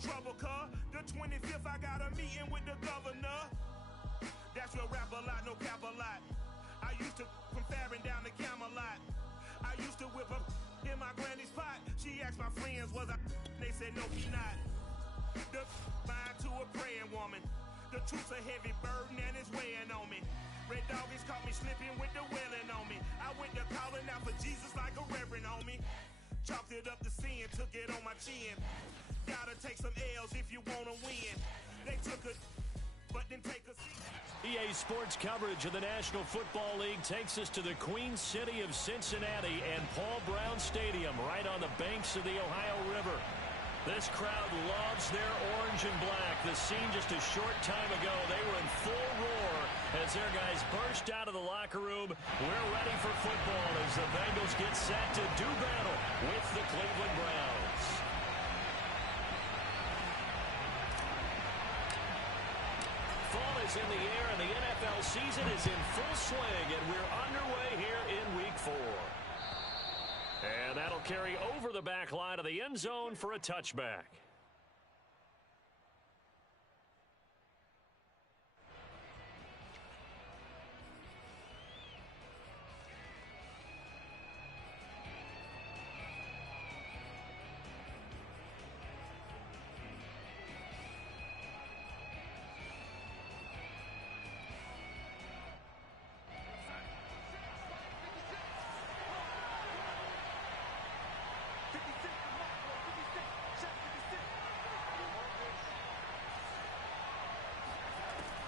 trouble, cuz. The 25th, I got a meeting with the governor. That's your rap a lot, no cap a lot. I used to from Farron down to Camelot. I used to whip up in my granny's pot. She asked my friends, was I? They said, no, he not. The mind to a praying woman. The truth's a heavy burden and it's weighing on me. Red doggies caught me slipping with the wailing on me. I went to calling out for Jesus like a reverend on me. Chalked it up to sin, took it on my chin. Gotta take some L's if you wanna win. They took a, but then take a seat. EA Sports coverage of the National Football League takes us to the Queen City of Cincinnati and Paul Brown Stadium right on the banks of the Ohio River. This crowd loves their orange and black. The scene just a short time ago, they were in full roar as their guys burst out of the locker room. We're ready for football as the Bengals get set to do battle with the Cleveland Browns. Fall is in the air and the NFL season is in full swing, and we're underway here in Week 4. And that'll carry over the back line of the end zone for a touchback.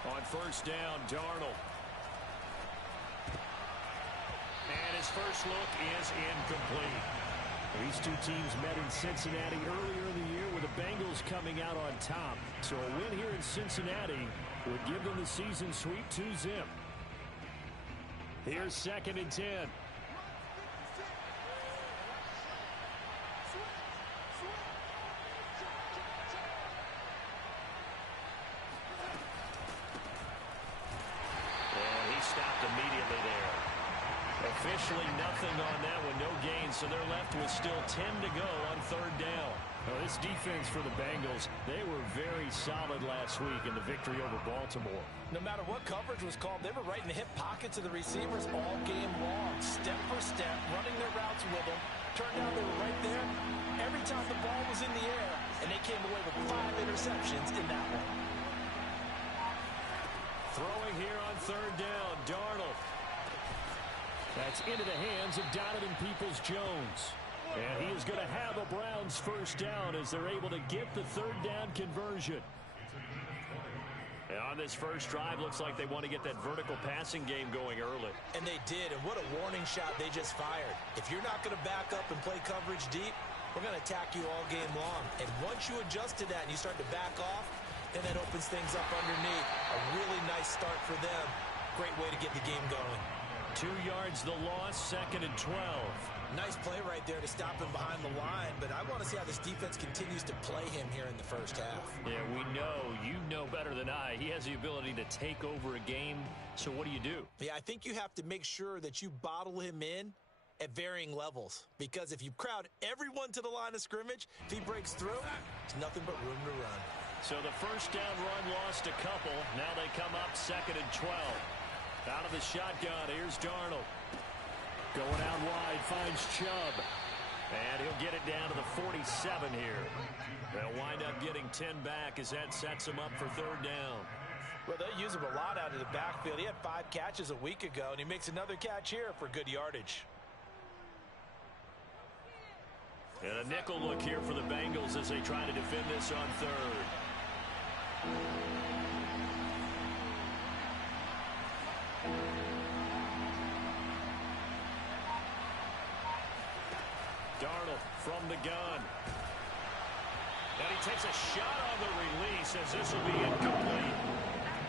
On first down, Darnold. And his first look is incomplete. These two teams met in Cincinnati earlier in the year with the Bengals coming out on top. So a win here in Cincinnati would give them the season sweep 2-zip. Here's 2nd and 10. Immediately there. Officially nothing on that one, no gain, so they're left with still 10 to go on 3rd down. Now, this defense for the Bengals, they were very solid last week in the victory over Baltimore. No matter what coverage was called, they were right in the hip pockets of the receivers all game long, step for step, running their routes with them. Turned out they were right there every time the ball was in the air, and they came away with 5 interceptions in that one. Throwing here on 3rd down, Darnold. That's into the hands of Donovan Peoples-Jones. And he is going to have a Browns first down as they're able to get the 3rd down conversion. And on this first drive, looks like they want to get that vertical passing game going early. And they did, and what a warning shot they just fired. If you're not going to back up and play coverage deep, we're going to attack you all game long. And once you adjust to that and you start to back off, then that opens things up underneath. A really nice start for them. Great way to get the game going. 2 yards the loss, 2nd and 12. Nice play right there to stop him behind the line, but I want to see how this defense continues to play him here in the first half. Yeah, we know. You know better than I. He has the ability to take over a game, so what do? Yeah, I think you have to make sure that you bottle him in at varying levels, because if you crowd everyone to the line of scrimmage, if he breaks through, there's nothing but room to run. So the first down run lost a couple. Now they come up 2nd and 12. Out of the shotgun, here's Darnold. Going out wide, finds Chubb. And he'll get it down to the 47 here. They'll wind up getting 10 back as that sets him up for 3rd down. Well, they use him a lot out of the backfield. He had 5 catches a week ago, and he makes another catch here for good yardage. And a nickel look here for the Bengals as they try to defend this on 3rd. Darnold from the gun. And he takes a shot on the release as this will be incomplete.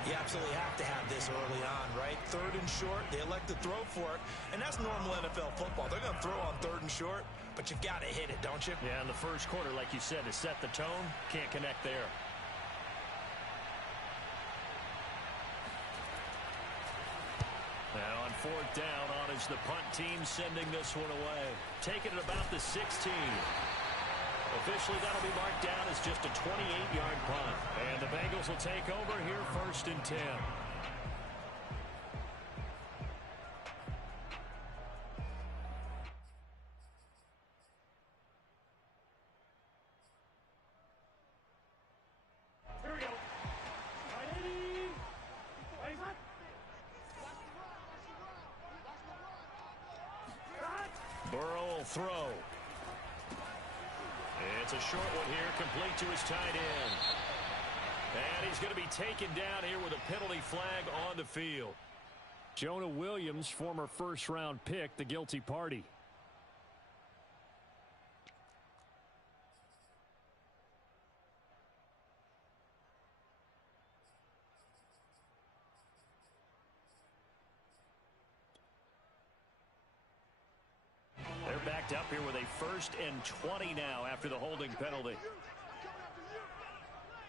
You absolutely have to have this early on, right? 3rd and short, they elect to throw for it, and that's normal NFL football. They're going to throw on 3rd and short, but you got to hit it, don't you? Yeah, in the first quarter, like you said, to set the tone, can't connect there. Now on 4th down, on is the punt team sending this one away. Taking it about the 16. Officially, that'll be marked down as just a 28-yard punt. And the Bengals will take over here, 1st and 10. Burrow will throw. It's a short one here, complete to his tight end. And he's going to be taken down here with a penalty flag on the field. Jonah Williams, former first-round pick, the guilty party. They're backed up here with a 1st and 20 now after the holding penalty.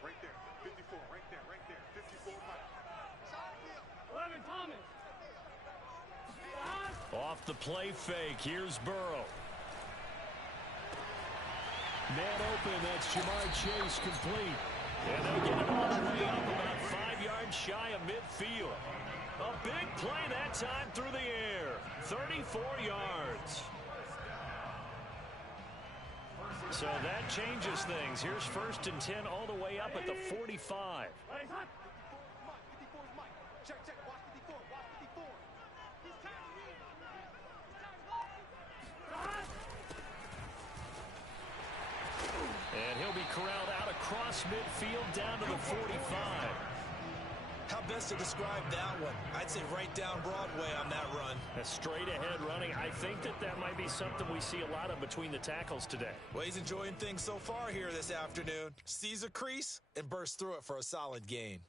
Right there, 54, right there, 54. Off the play fake, here's Burrow. Man open, that's Jamar Chase complete. And they get it all the way up about 5 yards shy of midfield. A big play that time through the air. 34 yards. So that changes things. Here's 1st and 10 all the way up at the 45. And he'll be corralled out across midfield down to the 45. How best to describe that one? I'd say right down Broadway on that run. A straight-ahead running. I think that might be something we see a lot of between the tackles today. Well, he's enjoying things so far here this afternoon. Sees a crease and bursts through it for a solid gain.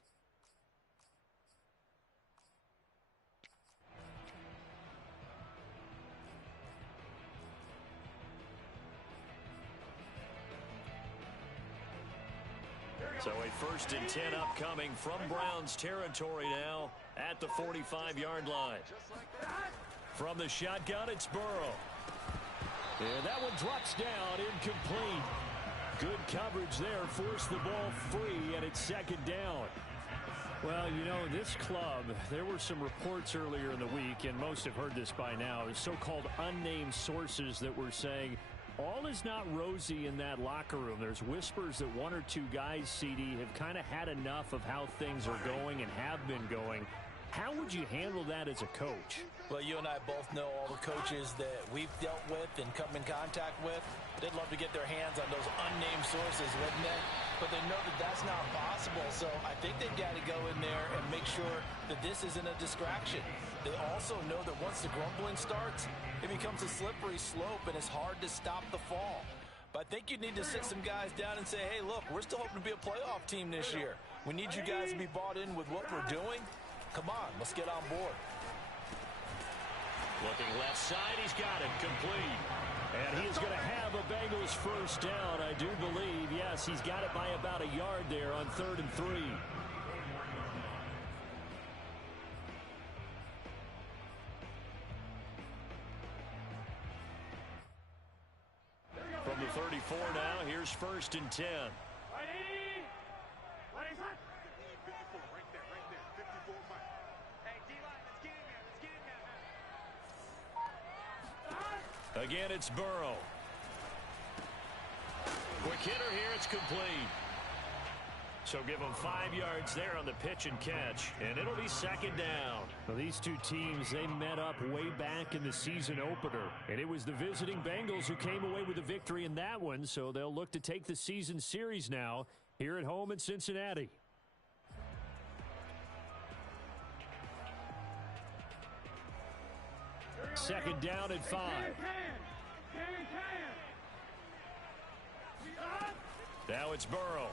So a 1st and 10 upcoming from Browns territory now at the 45-yard line. From the shotgun, it's Burrow. And that one drops down, incomplete. Good coverage there, forced the ball free, and it's 2nd down. Well, you know, this club, there were some reports earlier in the week, and most have heard this by now, so-called unnamed sources that were saying all is not rosy in that locker room. There's whispers that 1 or 2 guys, CD, have kind of had enough of how things are going and have been going. How would you handle that as a coach? Well, you and I both know all the coaches that we've dealt with and come in contact with. They'd love to get their hands on those unnamed sources, wouldn't they? But they know that that's not possible, so I think they've got to go in there and make sure that this isn't a distraction. They also know that once the grumbling starts, it becomes a slippery slope, and it's hard to stop the fall. But I think you need to sit some guys down and say, hey, look, we're still hoping to be a playoff team this year. We need you guys to be bought in with what we're doing. Come on, let's get on board. Looking left side, he's got it, complete. And he is going to have a Bengals 1st down, I do believe. Yes, he's got it by about a yard there on 3rd and 3. From the 34 now, here's 1st and 10. Again, it's Burrow. Quick hitter here, it's complete. So give them 5 yards there on the pitch and catch, and it'll be 2nd down. Well, these two teams, they met up way back in the season opener, and it was the visiting Bengals who came away with a victory in that one, so they'll look to take the season series now here at home in Cincinnati. Second down at 5. Now it's Burrow.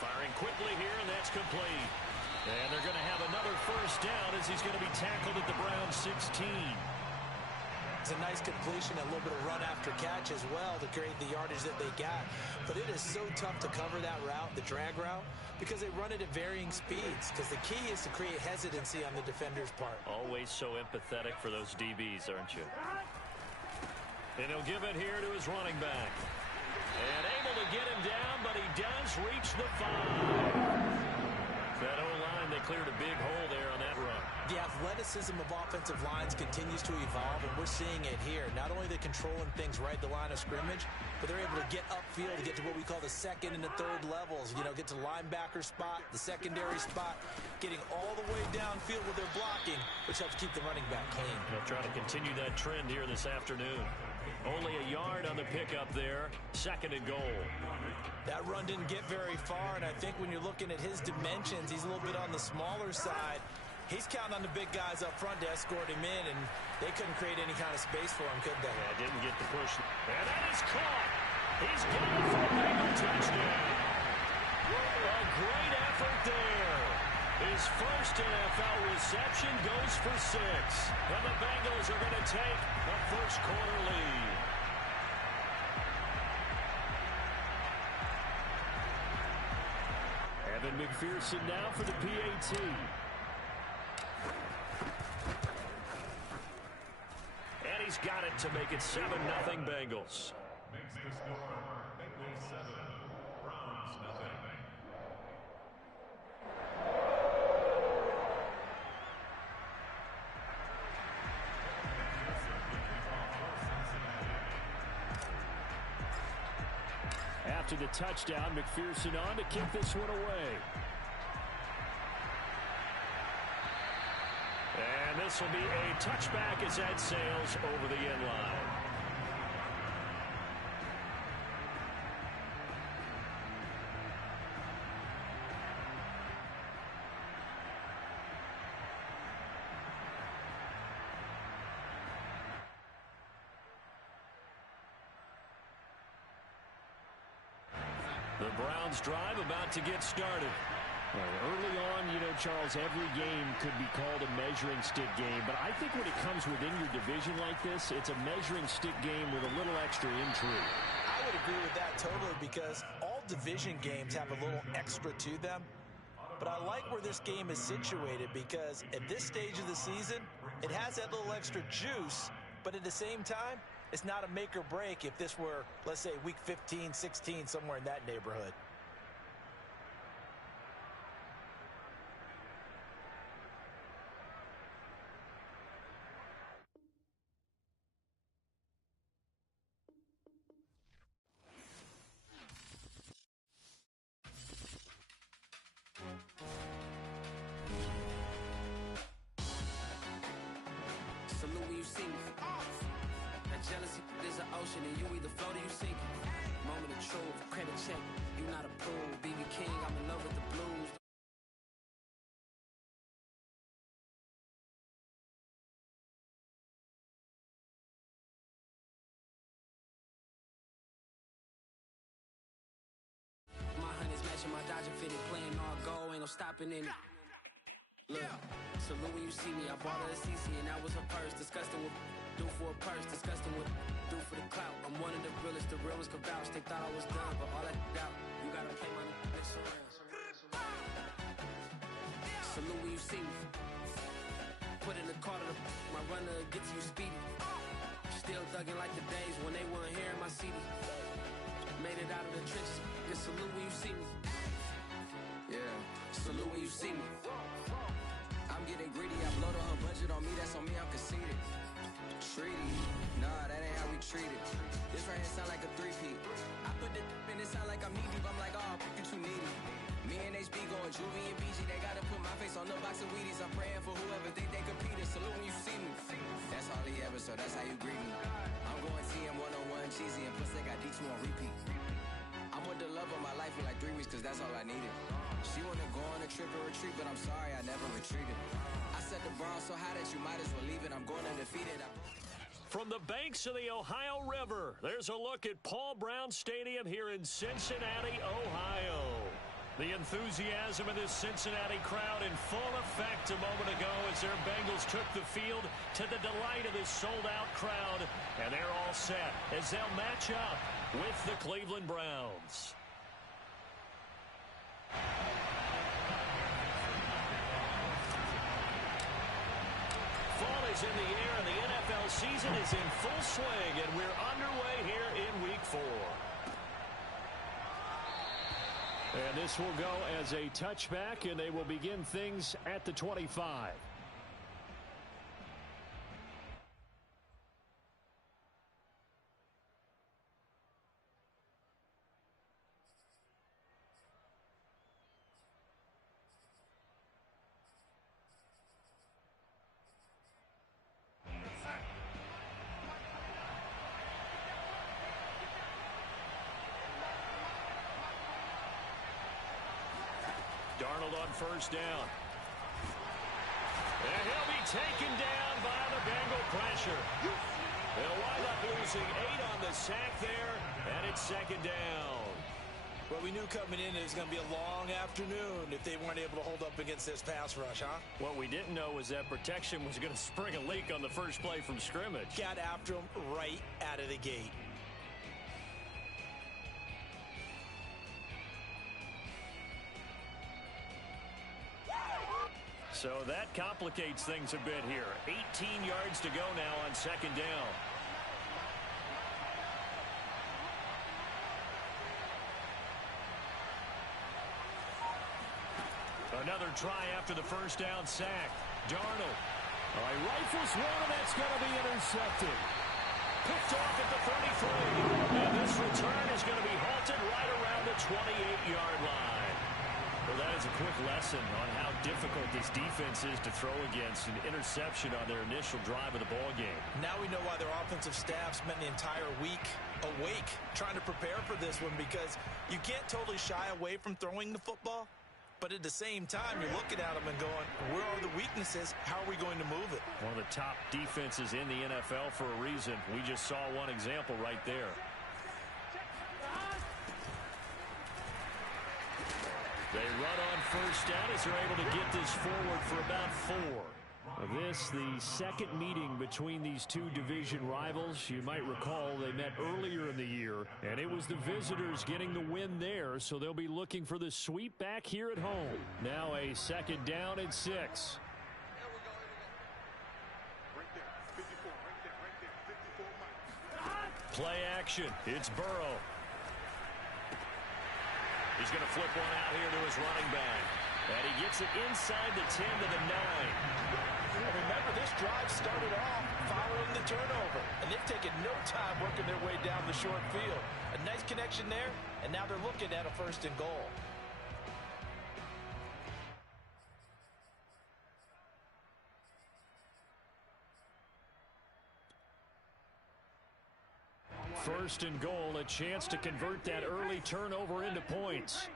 Firing quickly here, and that's complete. And they're going to have another 1st down as he's going to be tackled at the Browns 16. It's a nice completion, a little bit of run after catch as well to create the yardage that they got. But it is so tough to cover that route, the drag route, because they run it at varying speeds. Because the key is to create hesitancy on the defender's part. Always so empathetic for those DBs, aren't you? And he'll give it here to his running back. And able to get him down, but he does reach the 5. That O-line, they cleared a big hole there on that run. The athleticism of offensive lines continues to evolve, and we're seeing it here. Not only are they controlling things right at the line of scrimmage, but they're able to get upfield to get to what we call the second and the third levels. You know, get to linebacker spot, the secondary spot, getting all the way downfield with their blocking, which helps keep the running back clean. They'll try to continue that trend here this afternoon. Only a yard on the pickup there, 2nd and goal. That run didn't get very far, and I think when you're looking at his dimensions, he's a little bit on the smaller side. He's counting on the big guys up front to escort him in, and they couldn't create any kind of space for him, could they? Yeah, didn't get the push. And that is caught. He's got it for a Bengal touchdown. A great effort there. His first NFL reception goes for 6. And the Bengals are going to take a first-quarter lead. Evan McPherson now for the PAT. And he's got it to make it 7-0 Bengals. Makes the score Bengals 7, Browns 0. After the touchdown, McPherson on to kick this one away. And this will be a touchback as that sails over the end line. The Browns drive about to get started. Well, early on, you know, Charles, every game could be called a measuring stick game. But I think when it comes within your division like this, it's a measuring stick game with a little extra intrigue. I would agree with that totally, because all division games have a little extra to them. But I like where this game is situated, because at this stage of the season, it has that little extra juice. But at the same time, it's not a make or break if this were, let's say, week 15, 16, somewhere in that neighborhood. Salute when you see me. That jealousy is an ocean, and you either float or you sink. Moment of truth, credit check. You not approved. BB King, I'm in love with the blues. My honey's matching my Dodger fitted, playing all goal, ain't no stopping in it. Look, salute when you see me. I bought her a CC and that was her purse. Disgusting with do for a purse. Disgusting with do for the clout. I'm one of the realest. The realest can vouch. They thought I was done, but all I doubt. You gotta play my next around. Salute when you see me. Put in the car to my runner gets you speedy. Still thugging like the days when they weren't here in my city. Made it out of the trenches. Yeah, salute when you see me. Yeah, salute when you see me. I'm getting greedy, I blow the whole budget on me, that's on me, I'm conceited. Treaty, nah, that ain't how we treat it. This right here sound like a three-peat. I put the in it sound like I'm knee deep, I'm like, oh, you too needy. Me and HB going Juvie and BG, they gotta put my face on the box of Wheaties. I'm praying for whoever think they competed. Salute when you see me. That's all he ever, so that's how you greet me. I'm going TM 101 cheesy, and plus they got D2 on repeat. I'm with the love of my life for like 3 weeks, cause that's all I needed. She wanna go on a trip or retreat, but I'm sorry, I never retreated. I set the bar so high that you might as well leave it. I'm going undefeated. From the banks of the Ohio River, there's a look at Paul Brown Stadium here in Cincinnati, Ohio. The enthusiasm of this Cincinnati crowd in full effect a moment ago as their Bengals took the field to the delight of this sold-out crowd. And they're all set as they'll match up with the Cleveland Browns. Fall is is in the air, and the NFL season is in full swing, and we're underway here in Week 4. And this will go as a touchback, and they will begin things at the 25. Darnold on first down. And he'll be taken down by the Bengal pressure. They'll wind up losing 8 on the sack there, and it's second down. Well, we knew coming in it was going to be a long afternoon if they weren't able to hold up against this pass rush, huh? What we didn't know was that protection was going to spring a leak on the first play from scrimmage. Got after him right out of the gate. So that complicates things a bit here. 18 yards to go now on second down. Another try after the first down sack. Darnold. He rifles one, and that's going to be intercepted. Picked off at the 33. And this return is going to be halted right around the 28-yard line. Well, that is a quick lesson on how difficult this defense is to throw against. An interception on their initial drive of the ball game. Now we know why their offensive staff spent the entire week awake trying to prepare for this one, because you can't totally shy away from throwing the football, but at the same time you're looking at them and going, where are the weaknesses? How are we going to move it? One of the top defenses in the NFL for a reason. We just saw one example right there. They run on first down as they're able to get this forward for about 4. This, the second meeting between these two division rivals. You might recall they met earlier in the year, and it was the visitors getting the win there, so they'll be looking for the sweep back here at home. Now a second down and 6. Play action. It's Burrow. He's going to flip one out here to his running back. And he gets it inside the 10 to the 9. Remember, this drive started off following the turnover, and they've taken no time working their way down the short field. A nice connection there, and now they're looking at a first and goal. First and goal, a chance to convert that early turnover into points.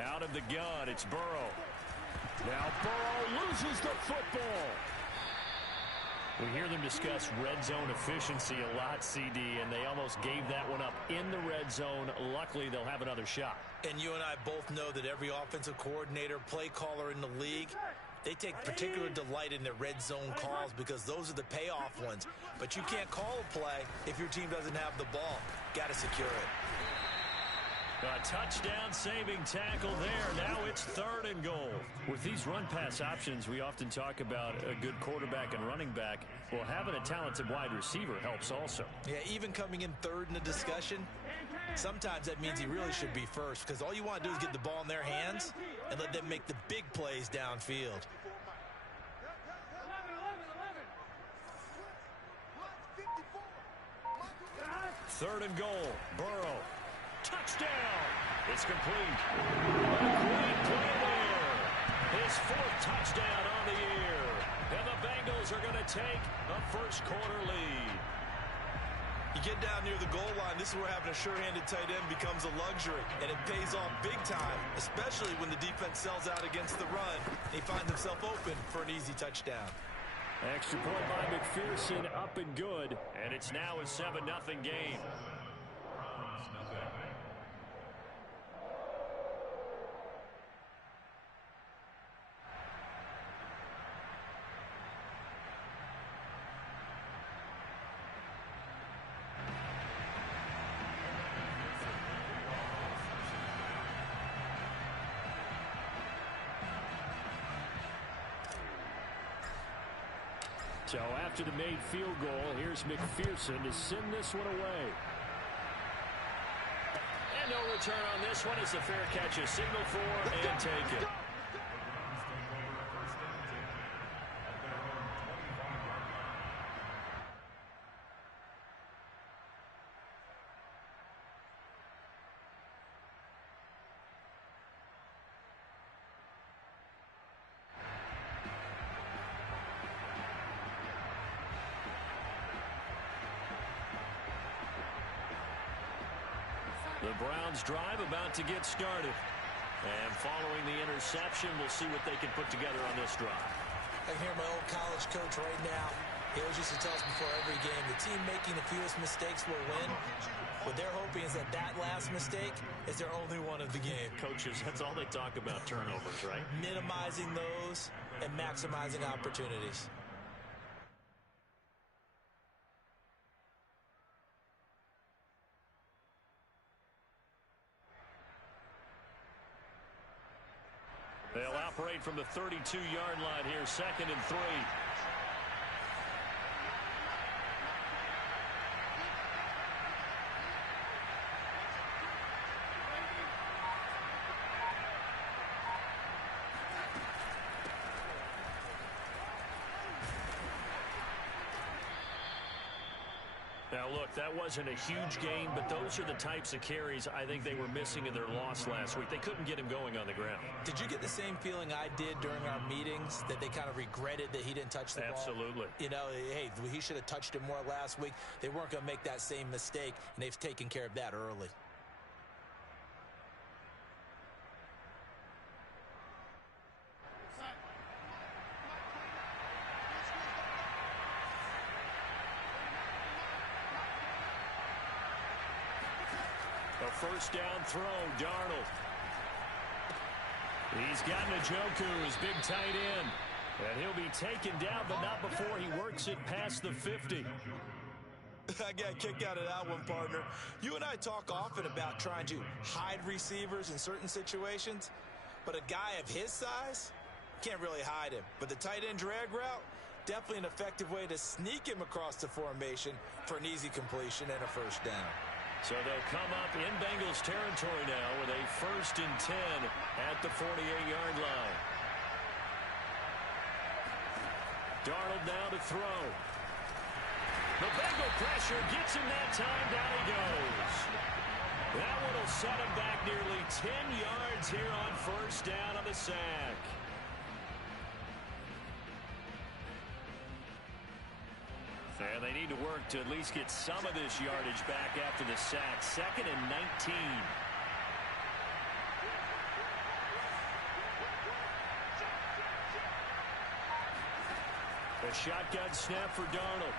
Out of the gun, it's Burrow. Now Burrow loses the football. We hear them discuss red zone efficiency a lot, CD, and they almost gave that one up in the red zone. Luckily, they'll have another shot. And you and I both know that every offensive coordinator, play caller in the league, they take particular delight in their red zone calls because those are the payoff ones. But you can't call a play if your team doesn't have the ball. Got to secure it. A touchdown-saving tackle there. Now it's third and goal. With these run-pass options, we often talk about a good quarterback and running back. Well, having a talented wide receiver helps also. Yeah, even coming in third in the discussion, sometimes that means he really should be first, because all you want to do is get the ball in their hands and let them make the big plays downfield. Third and goal. Burrow. Touchdown. It's complete. A great play there. His 4th touchdown on the year. And the Bengals are going to take a first quarter lead. You get down near the goal line, this is where having a sure-handed tight end becomes a luxury, and it pays off big time, especially when the defense sells out against the run. He finds himself open for an easy touchdown. Extra point by McPherson, up and good, and it's now a 7-0 game. So after the made field goal, here's McPherson to send this one away. And no return on this one as the fair catch is signaled for and taken. The Browns drive about to get started. And following the interception, we'll see what they can put together on this drive. I hear my old college coach right now. He always used to tell us before every game, the team making the fewest mistakes will win. What they're hoping is that last mistake is their only one of the game. Coaches, that's all they talk about, turnovers, right? Minimizing those and maximizing opportunities. They'll operate from the 32-yard line here, 2nd and 3. Now, look, that wasn't a huge gain, but those are the types of carries I think they were missing in their loss last week. They couldn't get him going on the ground. Did you get the same feeling I did during our meetings, that they kind of regretted that he didn't touch the ball? Absolutely. You know, hey, he should have touched it more last week. They weren't going to make that same mistake, and they've taken care of that early. A first down throw, Darnold. He's got Njoku, his big tight end. And he'll be taken down, but not before he works it past the 50. I got a kick out of that one, partner. You and I talk often about trying to hide receivers in certain situations, but a guy of his size can't really hide him. But the tight end drag route, definitely an effective way to sneak him across the formation for an easy completion and a first down. So they'll come up in Bengals territory now with a 1st and 10 at the 48-yard line. Darnold now to throw. The Bengal pressure gets him that time. Down he goes. That one will set him back nearly 10 yards here on 1st down on the sack. And they need to work to at least get some of this yardage back after the sack. 2nd and 19. A shotgun snap for Darnold.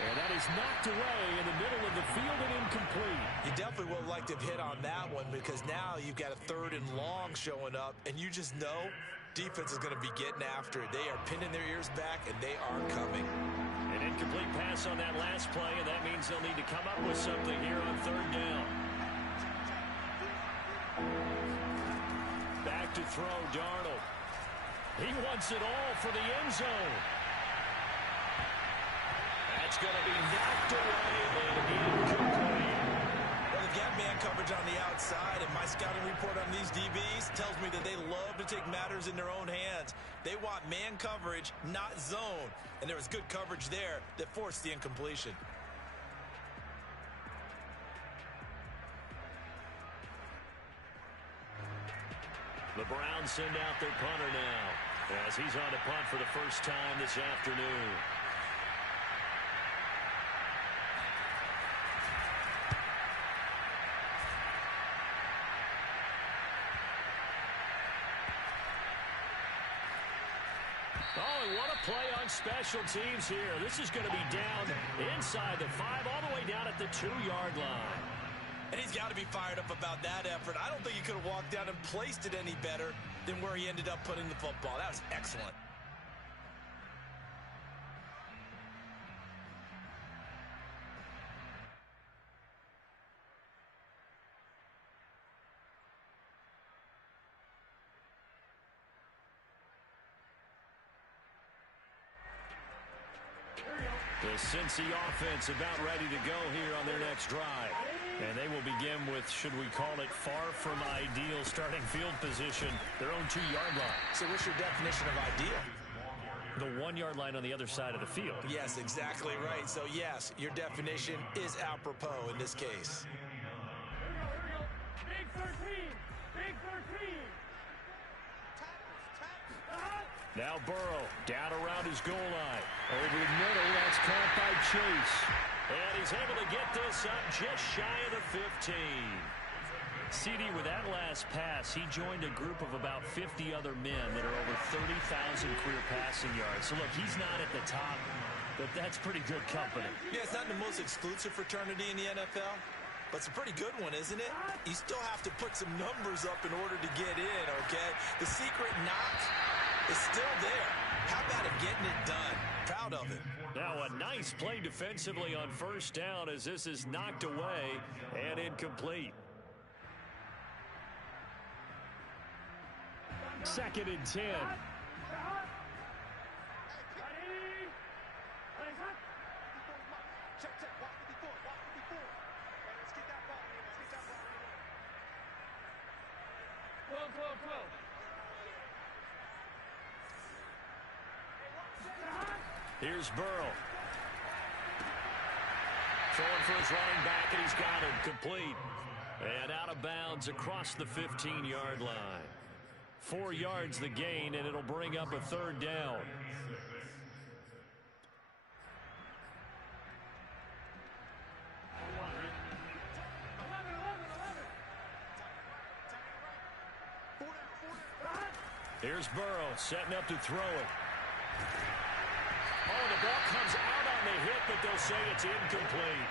And that is knocked away in the middle of the field and incomplete. You definitely would like to have hit on that one, because now you've got a 3rd and long showing up, and you just know defense is going to be getting after it. They are pinning their ears back, and they are coming. An incomplete pass on that last play, and that means they'll need to come up with something here on 3rd down. Back to throw, Darnold. He wants it all for the end zone. That's going to be knocked away and incomplete. Well, they've got man coverage on the outside, and my scouting report on these DBs tells me that they love to take matters in their own hands. They want man coverage, not zone. And there was good coverage there that forced the incompletion. The Browns send out their punter now, as he's on to punt for the first time this afternoon. Oh, and what a play on special teams here. This is going to be down inside the 5, all the way down at the 2-yard line. And he's got to be fired up about that effort. I don't think he could have walked down and placed it any better than where he ended up putting the football. That was excellent. The Cincy offense about ready to go here on their next drive. And they will begin with, should we call it, far from ideal starting field position, their own 2-yard line. So what's your definition of ideal? The 1-yard line on the other side of the field. Yes, exactly right. So, yes, your definition is apropos in this case. Big 13! Big 13! Now Burrow down around his goal line. Over the middle, that's caught by Chase. And he's able to get this up just shy of the 15. CD, with that last pass, he joined a group of about 50 other men that are over 30,000 career passing yards. So, look, he's not at the top, but that's pretty good company. Yeah, it's not the most exclusive fraternity in the NFL, but it's a pretty good one, isn't it? You still have to put some numbers up in order to get in, okay? The secret knock is still there. How about it getting it done? Proud of it. Now a nice play defensively on first down as this is knocked away and incomplete. 2nd and 10. Here's Burrow. Throwing for his running back, and he's got it complete. And out of bounds across the 15-yard line. 4 yards the gain, and it'll bring up a 3rd down. Here's Burrow setting up to throw it. Oh, the ball comes out on the hit, but they'll say it's incomplete.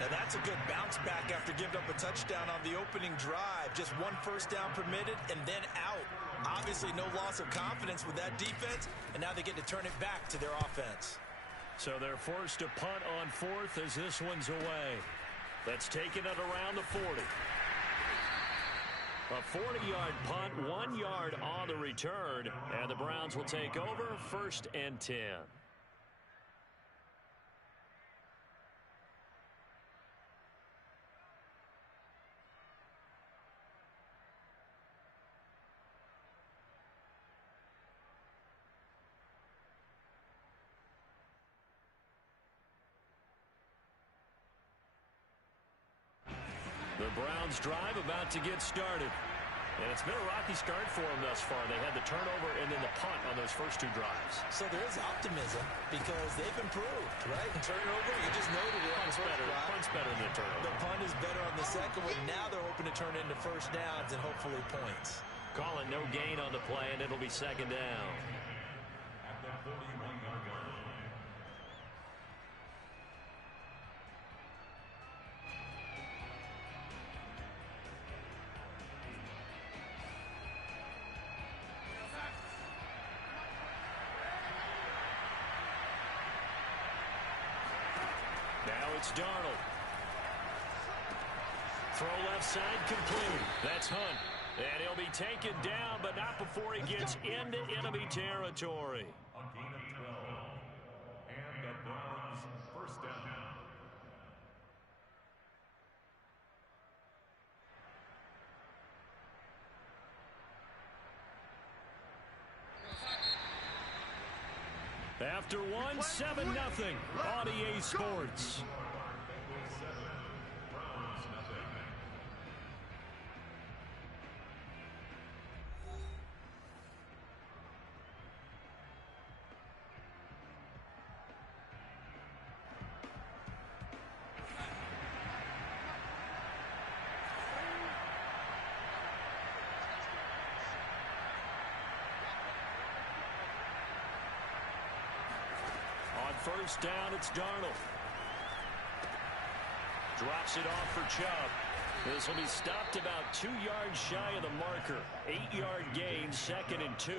Now that's a good bounce back after giving up a touchdown on the opening drive. Just 1 first down permitted and then out. Obviously no loss of confidence with that defense, and now they get to turn it back to their offense. So they're forced to punt on 4th as this one's away. That's taking it around the 40. A 40-yard punt, 1 yard on the return, and the Browns will take over 1st and 10. The Browns drive about to get started. And it's been a rocky start for them thus far. They had the turnover and then the punt on those first 2 drives. So there is optimism because they've improved, right? And turnover, you just noted it. Punt's better than the turnover. The punt is better on the second one. Now they're hoping to turn it into first downs and hopefully points. Calling no gain on the play, and it'll be 2nd down. At the 41-yard line. Now it's Darnold. Throw left side complete. That's Hunt. And he'll be taken down, but not before he gets into enemy territory. A gain of 12. And the Browns first down. After 1, 7-0 on EA Sports. First down, it's Darnold. Drops it off for Chubb. This will be stopped about 2 yards shy of the marker. 8-yard gain, 2nd and 2.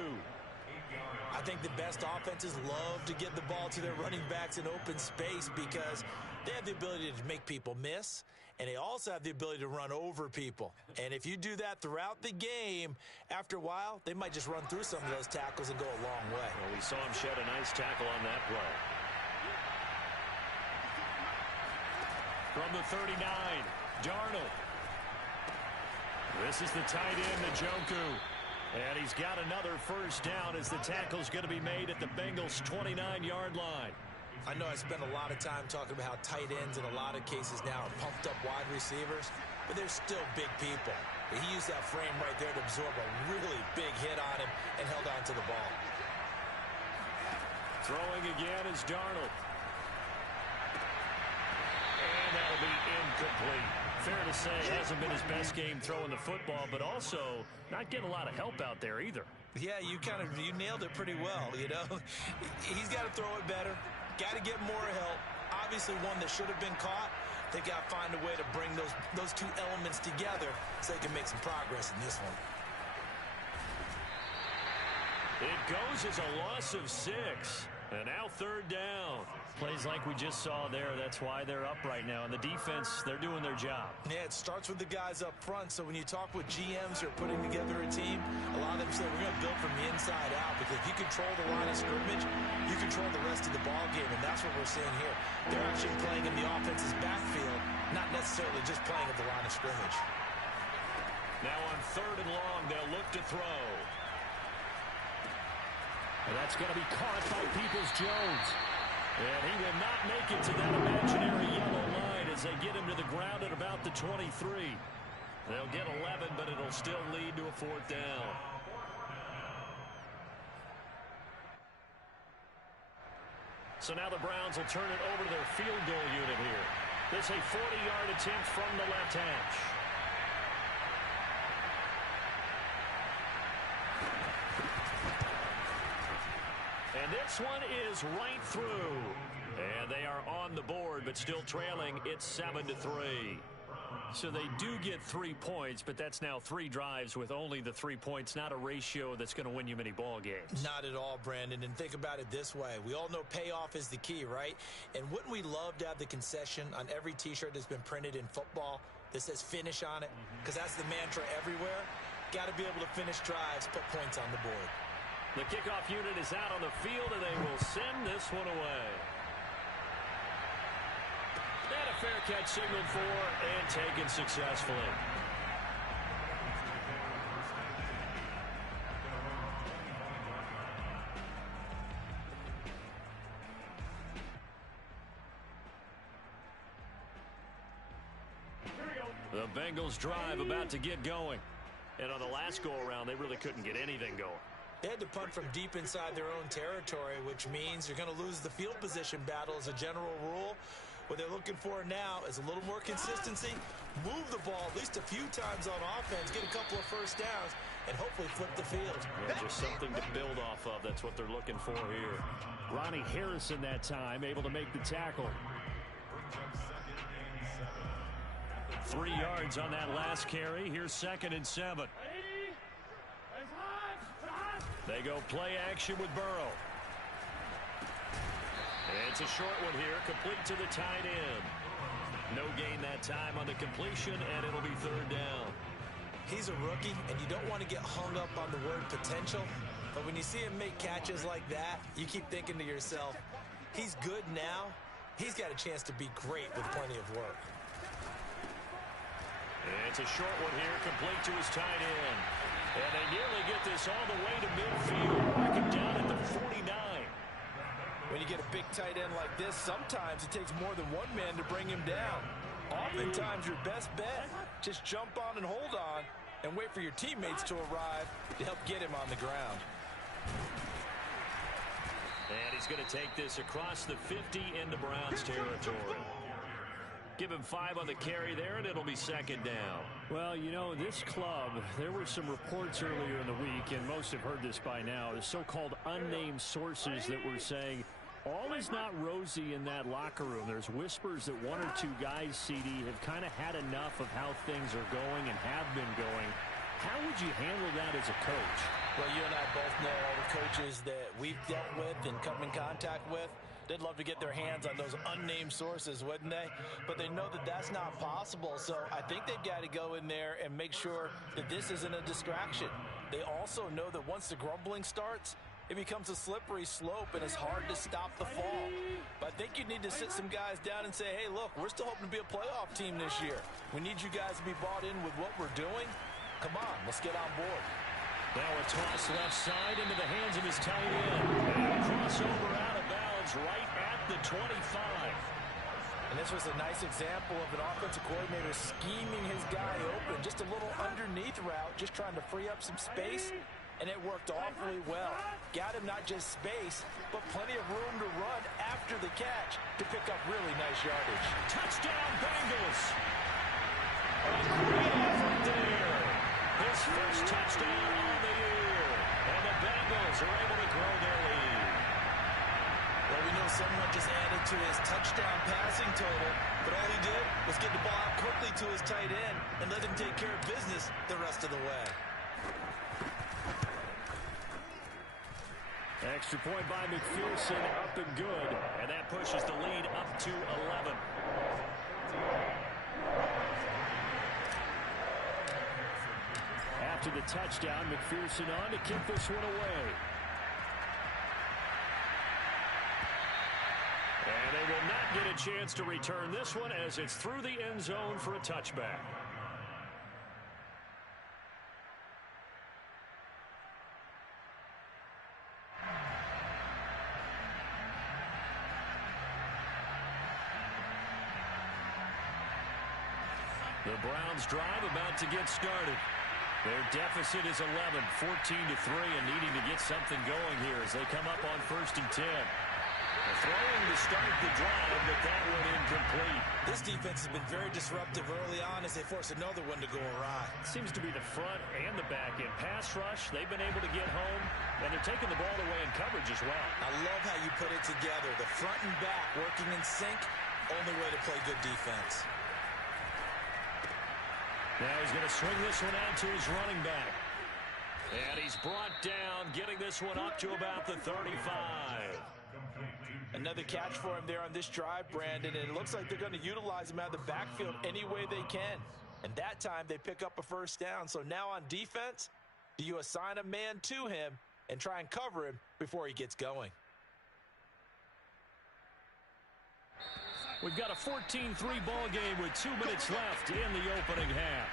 I think the best offenses love to get the ball to their running backs in open space because they have the ability to make people miss, and they also have the ability to run over people. And if you do that throughout the game, after a while, they might just run through some of those tackles and go a long way. Well, we saw him shed a nice tackle on that play. From the 39, Darnold. This is the tight end, Njoku. And he's got another first down as the tackle's going to be made at the Bengals' 29-yard line. I know I spent a lot of time talking about how tight ends in a lot of cases now are pumped up wide receivers, but they're still big people. He used that frame right there to absorb a really big hit on him and held on to the ball. Throwing again is Darnold. And that'll be incomplete. Fair to say, hasn't been his best game throwing the football, but also not getting a lot of help out there either. Yeah, you nailed it pretty well, you know. He's got to throw it better. Got to get more help. Obviously one that should have been caught. They got to find a way to bring those two elements together so they can make some progress in this one. It goes as a loss of 6. And now third down. Plays like we just saw there. That's why they're up right now. And the defense, they're doing their job. Yeah, it starts with the guys up front. So when you talk with GMs who are putting together a team, a lot of them say we're going to build from the inside out. Because if you control the line of scrimmage, you control the rest of the ball game. And that's what we're seeing here. They're actually playing in the offense's backfield, not necessarily just playing at the line of scrimmage. Now on third and long, they'll look to throw. And that's going to be caught by Peoples-Jones. And he will not make it to that imaginary yellow line as they get him to the ground at about the 23. They'll get 11, but it'll still lead to a fourth down. So now the Browns will turn it over to their field goal unit here. This is a 40-yard attempt from the left hash. And this one is right through. And they are on the board, but still trailing. It's 7-3. So they do get 3 points, but that's now 3 drives with only the 3 points. Not a ratio that's going to win you many ball games. Not at all, Brandon. And think about it this way. We all know payoff is the key, right? And wouldn't we love to have the concession on every T-shirt that's been printed in football that says finish on it? Because that's the mantra everywhere. Got to be able to finish drives, put points on the board. The kickoff unit is out on the field, and they will send this one away. And a fair catch signaled for and taken successfully. The Bengals drive about to get going. And on the last go-around, they really couldn't get anything going. They had to punt from deep inside their own territory, which means you're going to lose the field position battle as a general rule. What they're looking for now is a little more consistency, move the ball at least a few times on offense, get a couple of first downs, and hopefully flip the field. Yeah, just something to build off of. That's what they're looking for here. Ronnie Harrison that time able to make the tackle. 3 yards on that last carry. Here's 2nd and 7. They go play action with Burrow. It's a short one here, complete to the tight end. No gain that time on the completion, and it'll be third down. He's a rookie, and you don't want to get hung up on the word potential. But when you see him make catches like that, you keep thinking to yourself, he's good now. He's got a chance to be great with plenty of work. It's a short one here, complete to his tight end. And they nearly get this all the way to midfield. Mark him down at the 49. When you get a big tight end like this, sometimes it takes more than one man to bring him down. Oftentimes, your best bet, just jump on and hold on and wait for your teammates to arrive to help get him on the ground. And he's going to take this across the 50 into Browns territory. Give him 5 on the carry there, and it'll be 2nd down. Well, you know, this club, there were some reports earlier in the week, and most have heard this by now, the so-called unnamed sources that were saying all is not rosy in that locker room. There's whispers that 1 or 2 guys, CD, have kind of had enough of how things are going and have been going. How would you handle that as a coach? Well, you and I both know all the coaches that we've dealt with and come in contact with. They'd love to get their hands on those unnamed sources, wouldn't they? But they know that that's not possible, so I think they've got to go in there and make sure that this isn't a distraction. They also know that once the grumbling starts, it becomes a slippery slope, and it's hard to stop the fall. But I think you need to sit some guys down and say, hey, look, we're still hoping to be a playoff team this year. We need you guys to be bought in with what we're doing. Come on, let's get on board. Now a toss left side into the hands of his tight end. And a crossover out of bounds right at the 25. And this was a nice example of an offensive coordinator scheming his guy open. Just a little underneath route, just trying to free up some space. And it worked awfully well. Got him not just space, but plenty of room to run after the catch to pick up really nice yardage. Touchdown, Bengals! A great effort there. His first touchdown on the year. And the Bengals are able to grow their lead. Well, we know someone just added to his touchdown passing total, but all he did was get the ball out quickly to his tight end and let him take care of business the rest of the way. Extra point by McPherson, up and good. And that pushes the lead up to 11. After the touchdown, McPherson on to kick this one away. And they will not get a chance to return this one as it's through the end zone for a touchback. The Browns drive about to get started. Their deficit is 11, 14-3, and needing to get something going here as they come up on 1st and 10. Throwing to start the drive, but that one incomplete. This defense has been very disruptive early on as they force another one to go awry. Seems to be the front and the back end. Pass rush, they've been able to get home, and they're taking the ball away in coverage as well. I love how you put it together. The front and back working in sync, only way to play good defense. Now he's going to swing this one out to his running back. And he's brought down, getting this one up to about the 35. Another catch for him there on this drive, Brandon, and it looks like they're going to utilize him out of the backfield any way they can. And that time they pick up a first down. So now on defense, do you assign a man to him and try and cover him before he gets going? We've got a 14-3 ball game with 2 minutes left in the opening half.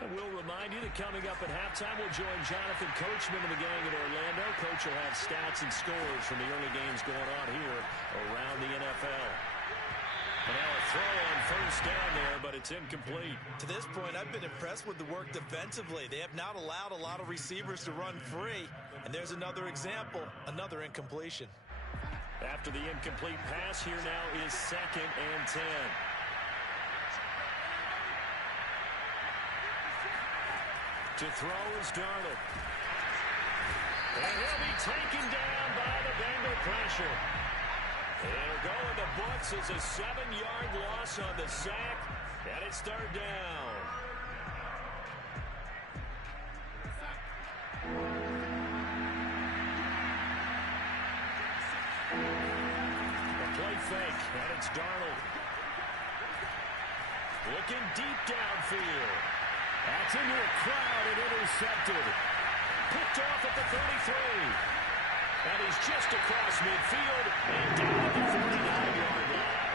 And we'll remind you that coming up at halftime, we'll join Jonathan Coachman and the gang in Orlando. Coach will have stats and scores from the early games going on here around the NFL. And now a throw on first down there, but it's incomplete. To this point, I've been impressed with the work defensively. They have not allowed a lot of receivers to run free. And there's another example, another incompletion. After the incomplete pass, here now is 2nd and 10. To throw is Darnold. And he'll be taken down by the Bengal pressure. It'll go in the books as a 7-yard loss on the sack, and it's 3rd down. A play fake, and it's Darnold. Looking deep downfield. That's into a crowd and intercepted. Picked off at the 33. And he's just across midfield and down at the 49-yard line.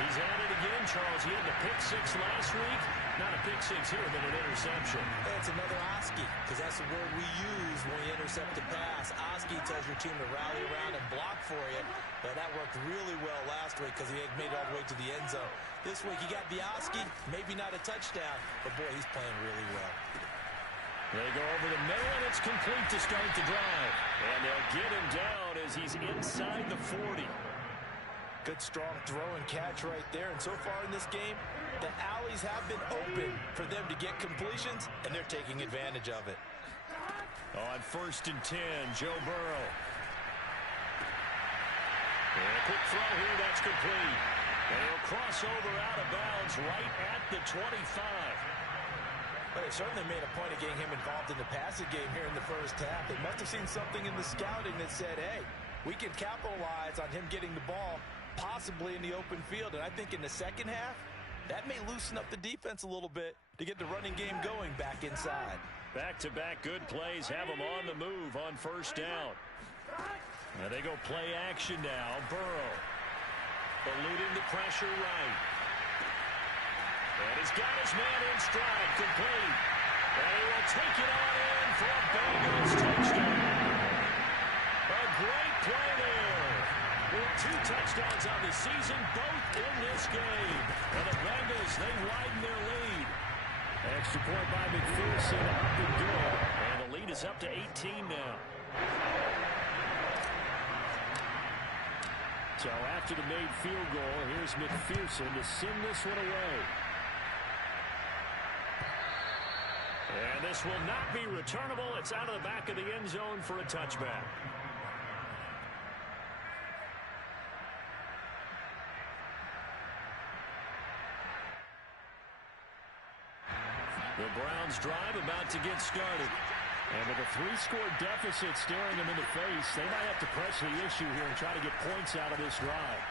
He's at it again, Charles. He had the pick 6 last week. Not a pick 6 here, but an interception. It's another Oski, because that's the word we use when we intercept a pass. Oski tells your team to rally around and block for you. But that worked really well last week because he had made it all the way to the end zone. This week he got the Oski, maybe not a touchdown, but boy, he's playing really well. They go over the middle, and it's complete to start the drive. And they'll get him down as he's inside the 40. Good, strong throw and catch right there. And so far in this game, the alleys have been open for them to get completions, and they're taking advantage of it. On 1st and 10, Joe Burrow. And a quick throw here, that's complete. And he'll cross over out of bounds right at the 25. Well, they certainly made a point of getting him involved in the passing game here in the first half. They must have seen something in the scouting that said, hey, we can capitalize on him getting the ball possibly in the open field. And I think in the second half, that may loosen up the defense a little bit to get the running game going back inside. Back-to-back good plays have them on the move on first down. And they go play action now. Burrow eluding the pressure right. And he's got his man in stride, complete. And he will take it on in for a Bengals touchdown. A great play there. With 2 touchdowns on the season, both in this game. And the Bengals, they widen their lead. Extra point by McPherson, up and good. And the lead is up to 18 now. So after the made field goal, here's McPherson to send this one away. And this will not be returnable. It's out of the back of the end zone for a touchback. The Browns drive about to get started. And with a 3-score deficit staring them in the face, they might have to press the issue here and try to get points out of this drive.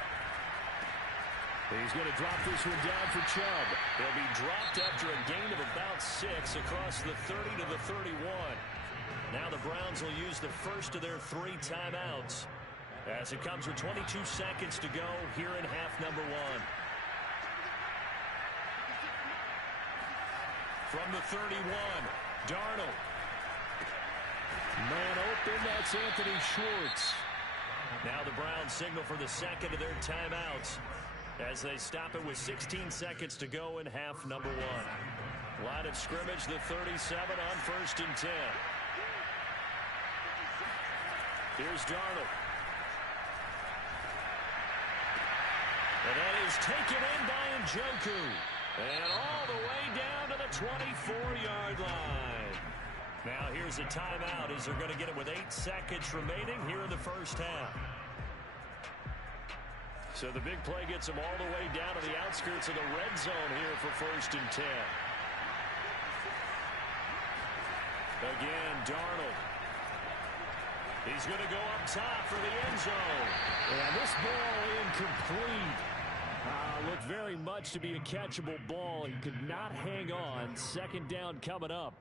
He's going to drop this one down for Chubb. He'll be dropped after a gain of about 6 across the 30 to the 31. Now the Browns will use the first of their 3 timeouts as it comes with 22 seconds to go here in half number 1. From the 31, Darnold. Man open, that's Anthony Schwartz. Now the Browns signal for the second of their timeouts as they stop it with 16 seconds to go in half number 1. Line of scrimmage, the 37 on 1st and 10. Here's Darnold. And that is taken in by Njoku. And all the way down to the 24-yard line. Now here's a timeout as they're going to get it with 8 seconds remaining here in the first half. So the big play gets them all the way down to the outskirts of the red zone here for 1st and 10. Again, Darnold. He's going to go up top for the end zone. And this ball incomplete. Looked very much to be a catchable ball. He could not hang on. 2nd down coming up.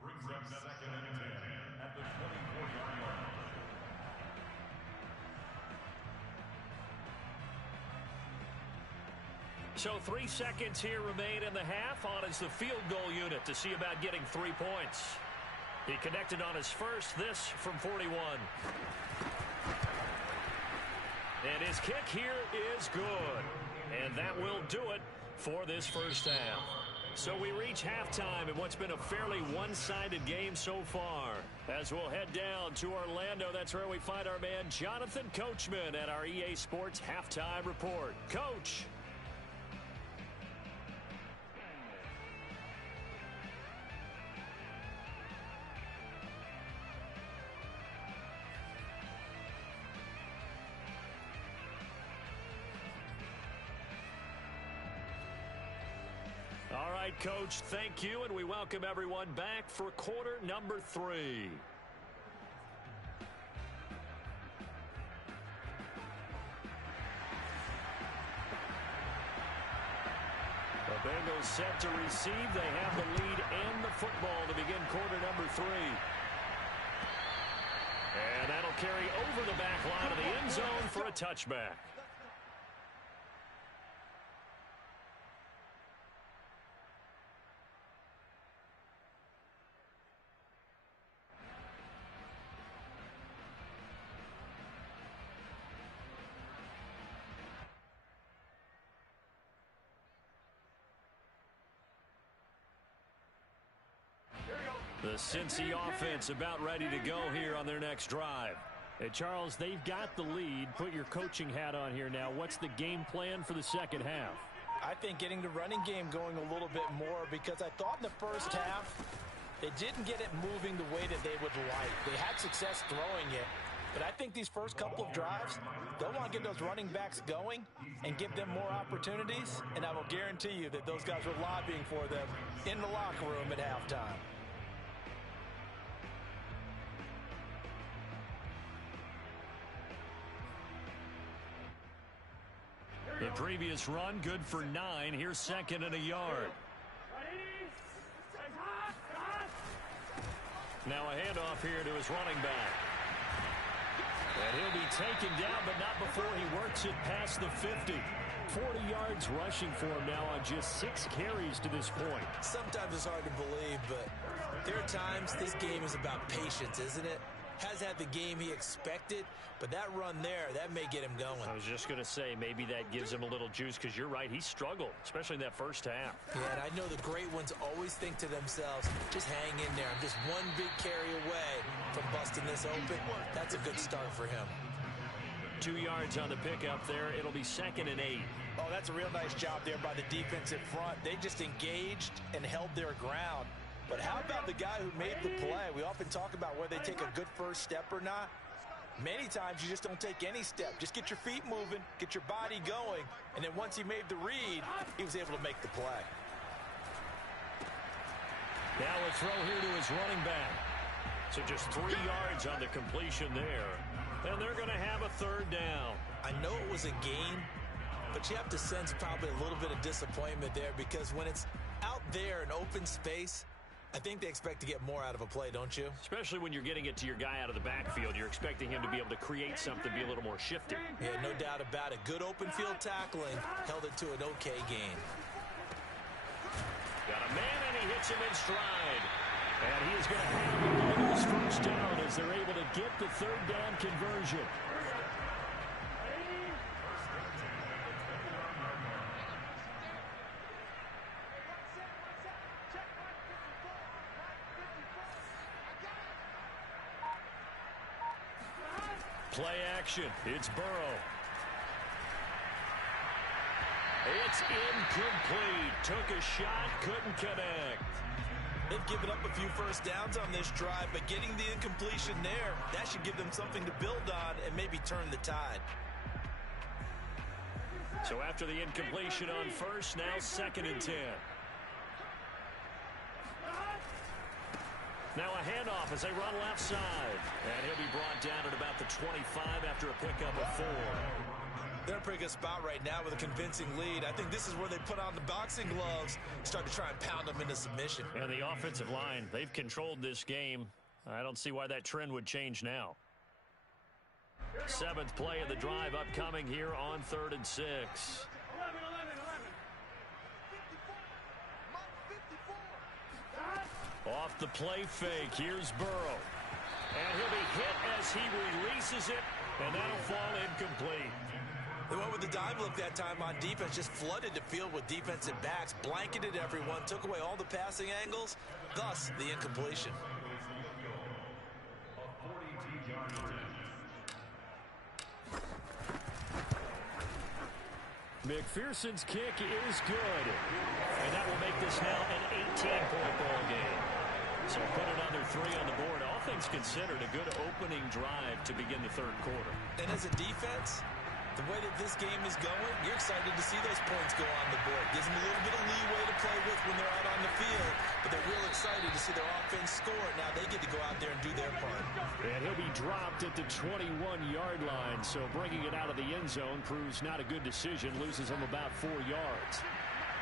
So 3 seconds here remain in the half. On is the field goal unit to see about getting 3 points. He connected on his first, this from 41. And his kick here is good. And that will do it for this first half. So we reach halftime in what's been a fairly one-sided game so far. As we'll head down to Orlando, that's where we find our man Jonathan Coachman at our EA Sports Halftime Report. Coach. All right, Coach, thank you, and we welcome everyone back for quarter number 3. The Bengals set to receive. They have the lead and the football to begin quarter number 3. And that'll carry over the back line of the end zone for a touchback. The Cincy offense about ready to go here on their next drive. Hey, Charles, they've got the lead. Put your coaching hat on here now. What's the game plan for the second half? I think getting the running game going a little bit more, because I thought in the first half they didn't get it moving the way that they would like. They had success throwing it, But I think these first couple of drives, they'll want to get those running backs going and give them more opportunities, and I will guarantee you that those guys were lobbying for them in the locker room at halftime. The previous run, good for 9. Here's second and a yard. Now a handoff here to his running back. And he'll be taken down, but not before he works it past the 50. 40 yards rushing for him now on just 6 carries to this point. Sometimes it's hard to believe, but there are times this game is about patience, isn't it? Has had the game he expected, but that run there, that may get him going. I was just going to say, maybe that gives him a little juice, because you're right, he struggled, especially in that first half. Yeah, and I know the great ones always think to themselves, just hang in there. I'm just one big carry away from busting this open. That's a good start for him. 2 yards on the pickup there. It'll be second and 8. Oh, that's a real nice job there by the defensive front. They just engaged and held their ground. But how about the guy who made the play? We often talk about whether they take a good first step or not. Many times you just don't take any step. Just get your feet moving, get your body going, and then once he made the read, he was able to make the play. Now a throw here to his running back. So just 3 yards on the completion there. And they're going to have a third down. I know it was a gain, but you have to sense probably a little bit of disappointment there, because when it's out there in open space, I think they expect to get more out of a play, don't you? Especially when you're getting it to your guy out of the backfield. You're expecting him to be able to create something, be a little more shifty. Yeah, no doubt about it. Good open field tackling held it to an okay gain. Got a man, and he hits him in stride. And he is going to have his first down as they're able to get the third down conversion. Play action. It's Burrow. It's incomplete. Took a shot, couldn't connect. They've given up a few first downs on this drive, but getting the incompletion there, that should give them something to build on and maybe turn the tide. So after the incompletion on first, now second and 10. Now a handoff as they run left side. And he'll be brought down at about the 25 after a pickup of 4. They're in a pretty good spot right now with a convincing lead. I think this is where they put on the boxing gloves, start to try and pound them into submission. And the offensive line, they've controlled this game. I don't see why that trend would change now. 7th play of the drive upcoming here on 3rd and 6. Off the play fake, here's Burrow. And he'll be hit as he releases it, and that'll fall incomplete. They went with the dime look that time on defense, just flooded the field with defensive backs, blanketed everyone, took away all the passing angles, thus the incompletion. McPherson's kick is good. And that will make this now an 18-point ball game. So put another 3 on the board. All things considered, a good opening drive to begin the 3rd quarter. And as a defense, the way that this game is going, you're excited to see those points go on the board. Gives them a little bit of leeway to play with when they're out on the field, but they're real excited to see their offense score. Now they get to go out there and do their part. And he'll be dropped at the 21-yard line, so bringing it out of the end zone proves not a good decision, loses him about 4 yards.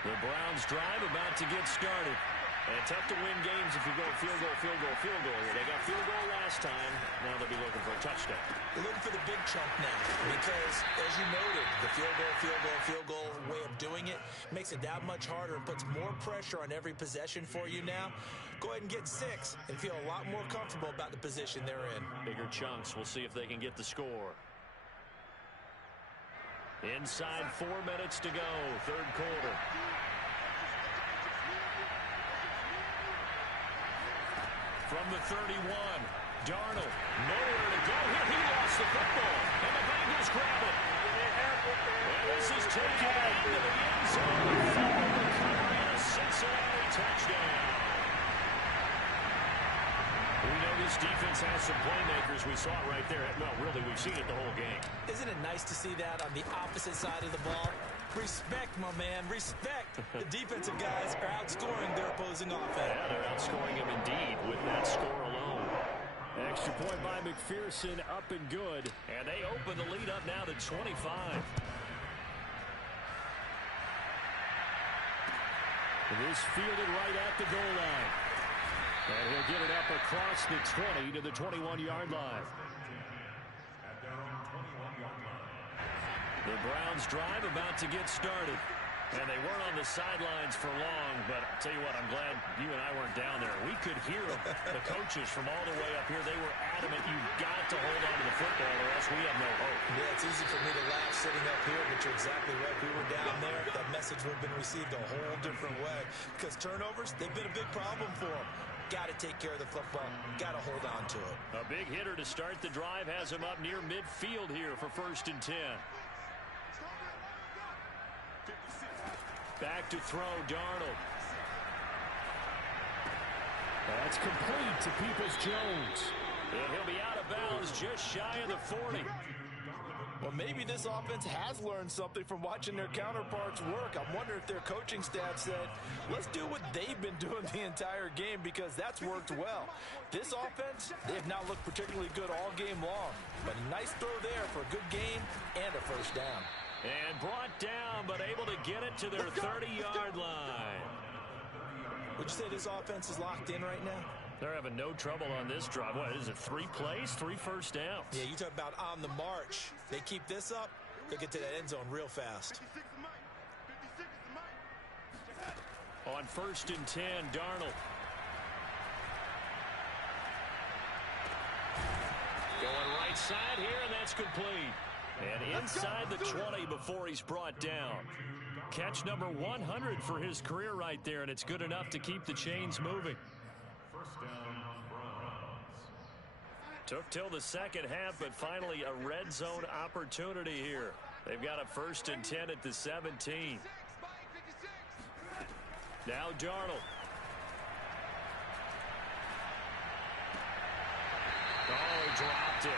The Browns drive about to get started. And tough to win games if you go field goal, field goal, field goal. They got field goal last time. Now they'll be looking for a touchdown. They're looking for the big chunk now because, as you noted, the field goal way of doing it makes it that much harder and puts more pressure on every possession for you now. Go ahead and get 6 and feel a lot more comfortable about the position they're in. Bigger chunks. We'll see if they can get the score. Inside 4 minutes to go, 3rd quarter. From the 31, Darnold, nowhere to go here. He lost the football, and the Bengals grab it. And this is taken into the end zone. Fumble recovery and a Cincinnati touchdown. We know this defense has some playmakers. We saw it right there. Well, really, we've seen it the whole game. Isn't it nice to see that on the opposite side of the ball? Respect, my man, respect. The defensive guys are outscoring their opposing offense. Yeah, they're outscoring him indeed with that score alone. Extra point by McPherson, up and good. And they open the lead up now to 25. It is fielded right at the goal line. And he'll get it up across the 20 to the 21-yard line. The Browns drive about to get started. And they weren't on the sidelines for long, but I'll tell you what, I'm glad you and I weren't down there. We could hear them, the coaches from all the way up here. They were adamant, you've got to hold on to the football or else we have no hope. Yeah, it's easy for me to laugh sitting up here, but you're exactly right. We were down there. That message would have been received a whole different way. Because turnovers, they've been a big problem for them. Got to take care of the football. Got to hold on to it. A big hitter to start the drive has him up near midfield here for 1st and 10. Back to throw, Darnold. That's complete to Peoples-Jones. And he'll be out of bounds just shy of the 40. Well, maybe this offense has learned something from watching their counterparts work. I'm wondering if their coaching staff said, let's do what they've been doing the entire game because that's worked well. This offense, they have not looked particularly good all game long. But a nice throw there for a good gain and a 1st down. And brought down, but able to get it to their 30-yard line. Would you say this offense is locked in right now? They're having no trouble on this drive. What is it, 3 plays, 3 first downs? Yeah, you talk about on the march. They keep this up, they get to that end zone real fast. On 1st and 10, Darnold. Going right side here, and that's complete. And inside the 20 before he's brought down. Catch number 100 for his career right there, and it's good enough to keep the chains moving. Took till the second half, but finally a red zone opportunity here. They've got a 1st and 10 at the 17. Now Darnold. Oh, he dropped it.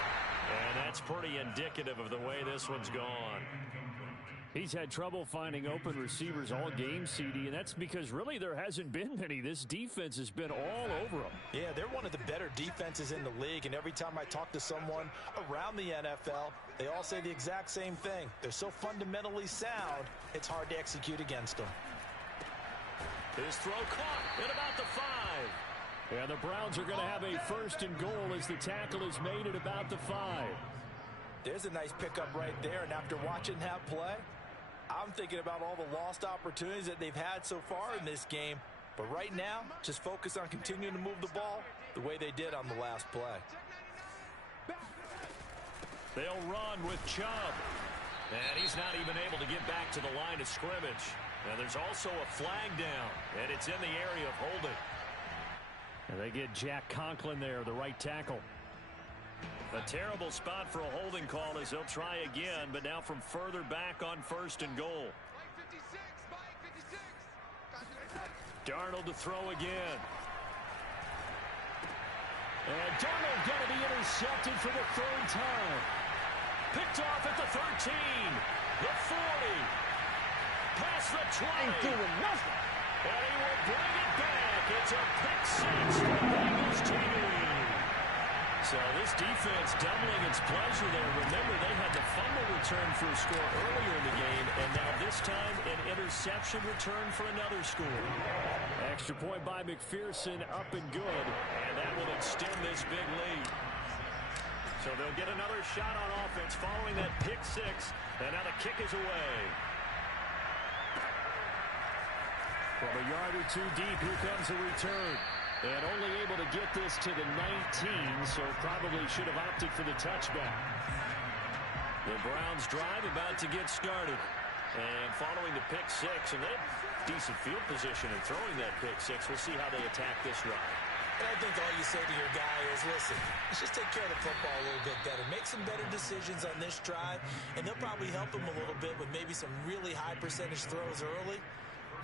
And that's pretty indicative of the way this one's gone. He's had trouble finding open receivers all game, CD, and that's because really there hasn't been many. This defense has been all over them. Yeah, they're one of the better defenses in the league, and every time I talk to someone around the NFL, they all say the exact same thing. They're so fundamentally sound, it's hard to execute against them. His throw caught at about the 5. And the Browns are going to have a 1st and goal as the tackle is made at about the 5. There's a nice pickup right there, and after watching that play, I'm thinking about all the lost opportunities that they've had so far in this game. But right now, just focus on continuing to move the ball the way they did on the last play. They'll run with Chubb. And he's not even able to get back to the line of scrimmage. And there's also a flag down, and it's in the area of holding. And they get Jack Conklin there, the right tackle. A terrible spot for a holding call as they'll try again, but now from further back on 1st and goal. Darnold to throw again. And Darnold going to be intercepted for the 3rd time. Picked off at the 13, the 40, past the 20. Ain't doing nothing. And he will bring it back. It's a pick 6 for Bengals TV. So this defense doubling its pleasure there. Remember, they had the fumble return for a score earlier in the game, and now this time an interception return for another score. Extra point by McPherson, up and good, and that will extend this big lead. So they'll get another shot on offense following that pick 6, and now the kick is away. From a yard or 2 deep, here comes a return. And only able to get this to the 19, so probably should have opted for the touchback. The Browns drive about to get started. And following the pick 6, and they have decent field position in throwing that pick 6. We'll see how they attack this drive. And I think all you say to your guy is, listen, let's just take care of the football a little bit better. Make some better decisions on this drive, and they'll probably help him a little bit with maybe some really high percentage throws early.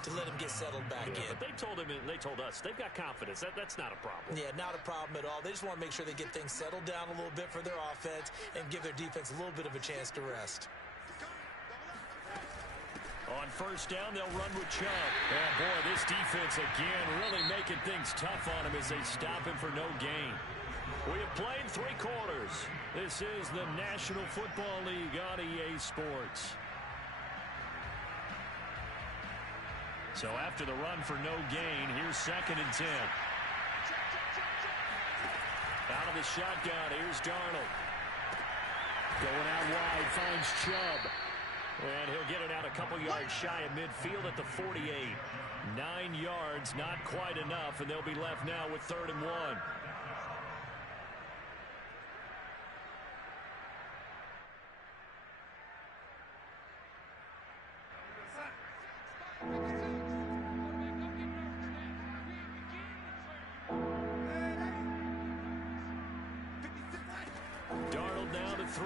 to let him get settled back in. But they told us they've got confidence. That's not a problem. Yeah, not a problem at all. They just want to make sure they get things settled down a little bit for their offense and give their defense a little bit of a chance to rest. On first down, they'll run with Chubb. And boy, this defense again really making things tough on him as they stop him for no gain. We have played 3 quarters. This is the National Football League on EA Sports. So after the run for no gain, here's 2nd and 10. Out of the shotgun, here's Darnold. Going out wide, finds Chubb. And he'll get it out a couple yards shy of midfield at the 48. 9 yards, not quite enough, and they'll be left now with 3rd and 1. Darnold now to throw.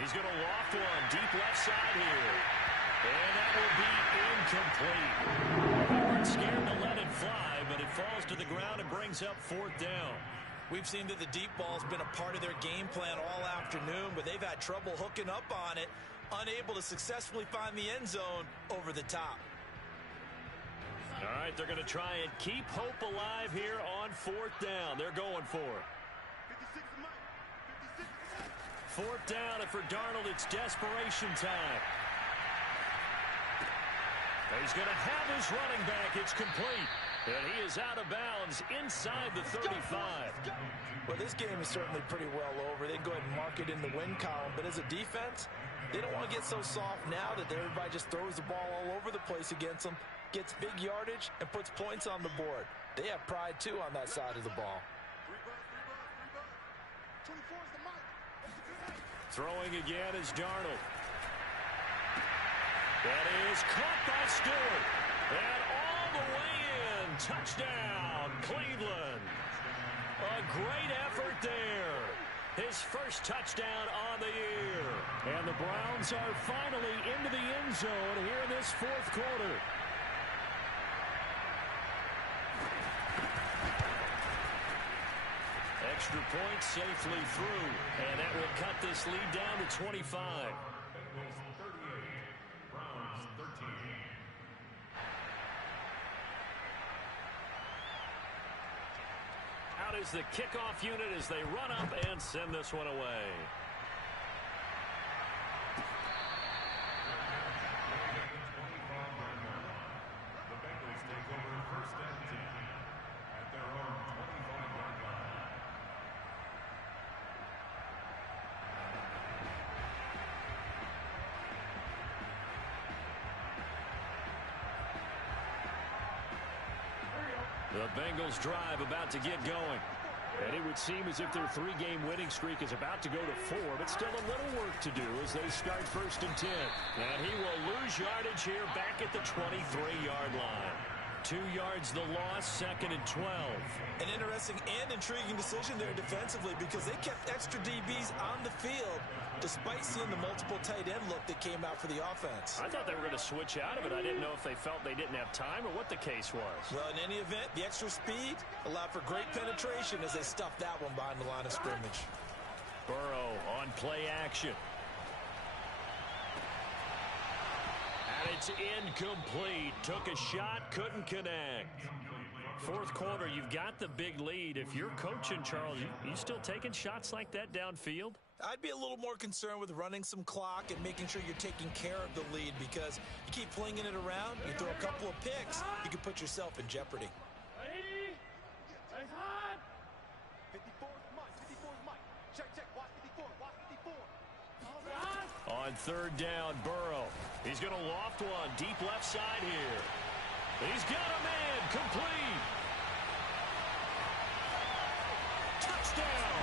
He's going to loft one deep left side here. And that will be incomplete. They weren't scared to let it fly, but it falls to the ground and brings up 4th down. We've seen that the deep ball's been a part of their game plan all afternoon, but they've had trouble hooking up on it, unable to successfully find the end zone over the top. All right, they're going to try and keep hope alive here on 4th down. They're going for it. 4th down, and for Darnold, it's desperation time. He's going to have his running back. It's complete. And he is out of bounds inside the 35. Well, this game is certainly pretty well over. They can go ahead and mark it in the win column. But as a defense, they don't want to get so soft now that everybody just throws the ball all over the place against them, gets big yardage, and puts points on the board. They have pride, too, on that side of the ball. Throwing again is Darnold. That is caught by Stewart. And all the way in. Touchdown, Cleveland. A great effort there. His first touchdown on the year. And the Browns are finally into the end zone here in this 4th quarter. Extra point safely through, and that will cut this lead down to 25. Bengals 38, Browns 13. Out is the kickoff unit as they run up and send this one away. The Bengals take over 1st and 10 at their own 25-yard line. The Bengals drive about to get going. And it would seem as if their 3-game winning streak is about to go to 4, but still a little work to do as they start 1st and 10. And he will lose yardage here back at the 23-yard line. 2 yards the loss, 2nd and 12. An interesting and intriguing decision there defensively because they kept extra DBs on the field despite seeing the multiple tight end look that came out for the offense. I thought they were going to switch out of it. I didn't know if they felt they didn't have time or what the case was. Well, in any event, the extra speed allowed for great penetration as they stuffed that one behind the line of scrimmage. Burrow on play action. And it's incomplete. Took a shot, couldn't connect. 4th quarter, you've got the big lead. If you're coaching, Charles, you still taking shots like that downfield? I'd be a little more concerned with running some clock and making sure you're taking care of the lead because you keep flinging it around, you throw a couple of picks, you can put yourself in jeopardy. Ready? Nice hot. 54's Mike. 54's Mike. Check, watch 54. Watch 54. On 3rd down, Burrow. He's going to loft one deep left side here. He's got a man, complete. Touchdown.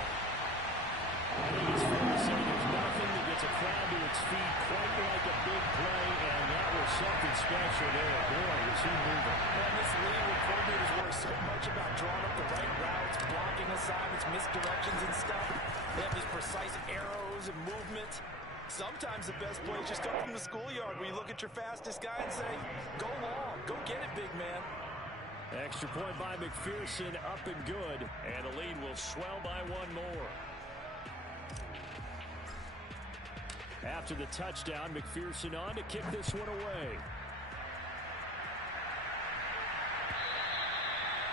I think it's fair to say there's nothing that gets a crowd to its feet quite like a big play, and that was something special there. Boy, was he moving. And this league with coordinators worry so much about drawing up the right routes, blocking assignments, misdirections and stuff. They have these precise arrows and movement. Sometimes the best play is just come from the schoolyard where you look at your fastest guy and say, go long, Extra point by McPherson, up and good. And the lead will swell by one more. After the touchdown, McPherson on to kick this one away.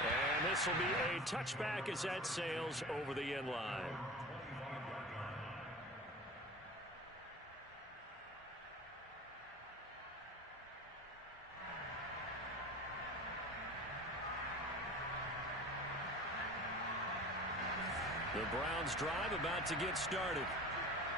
And this will be a touchback as that sails over the end line. The Browns drive about to get started.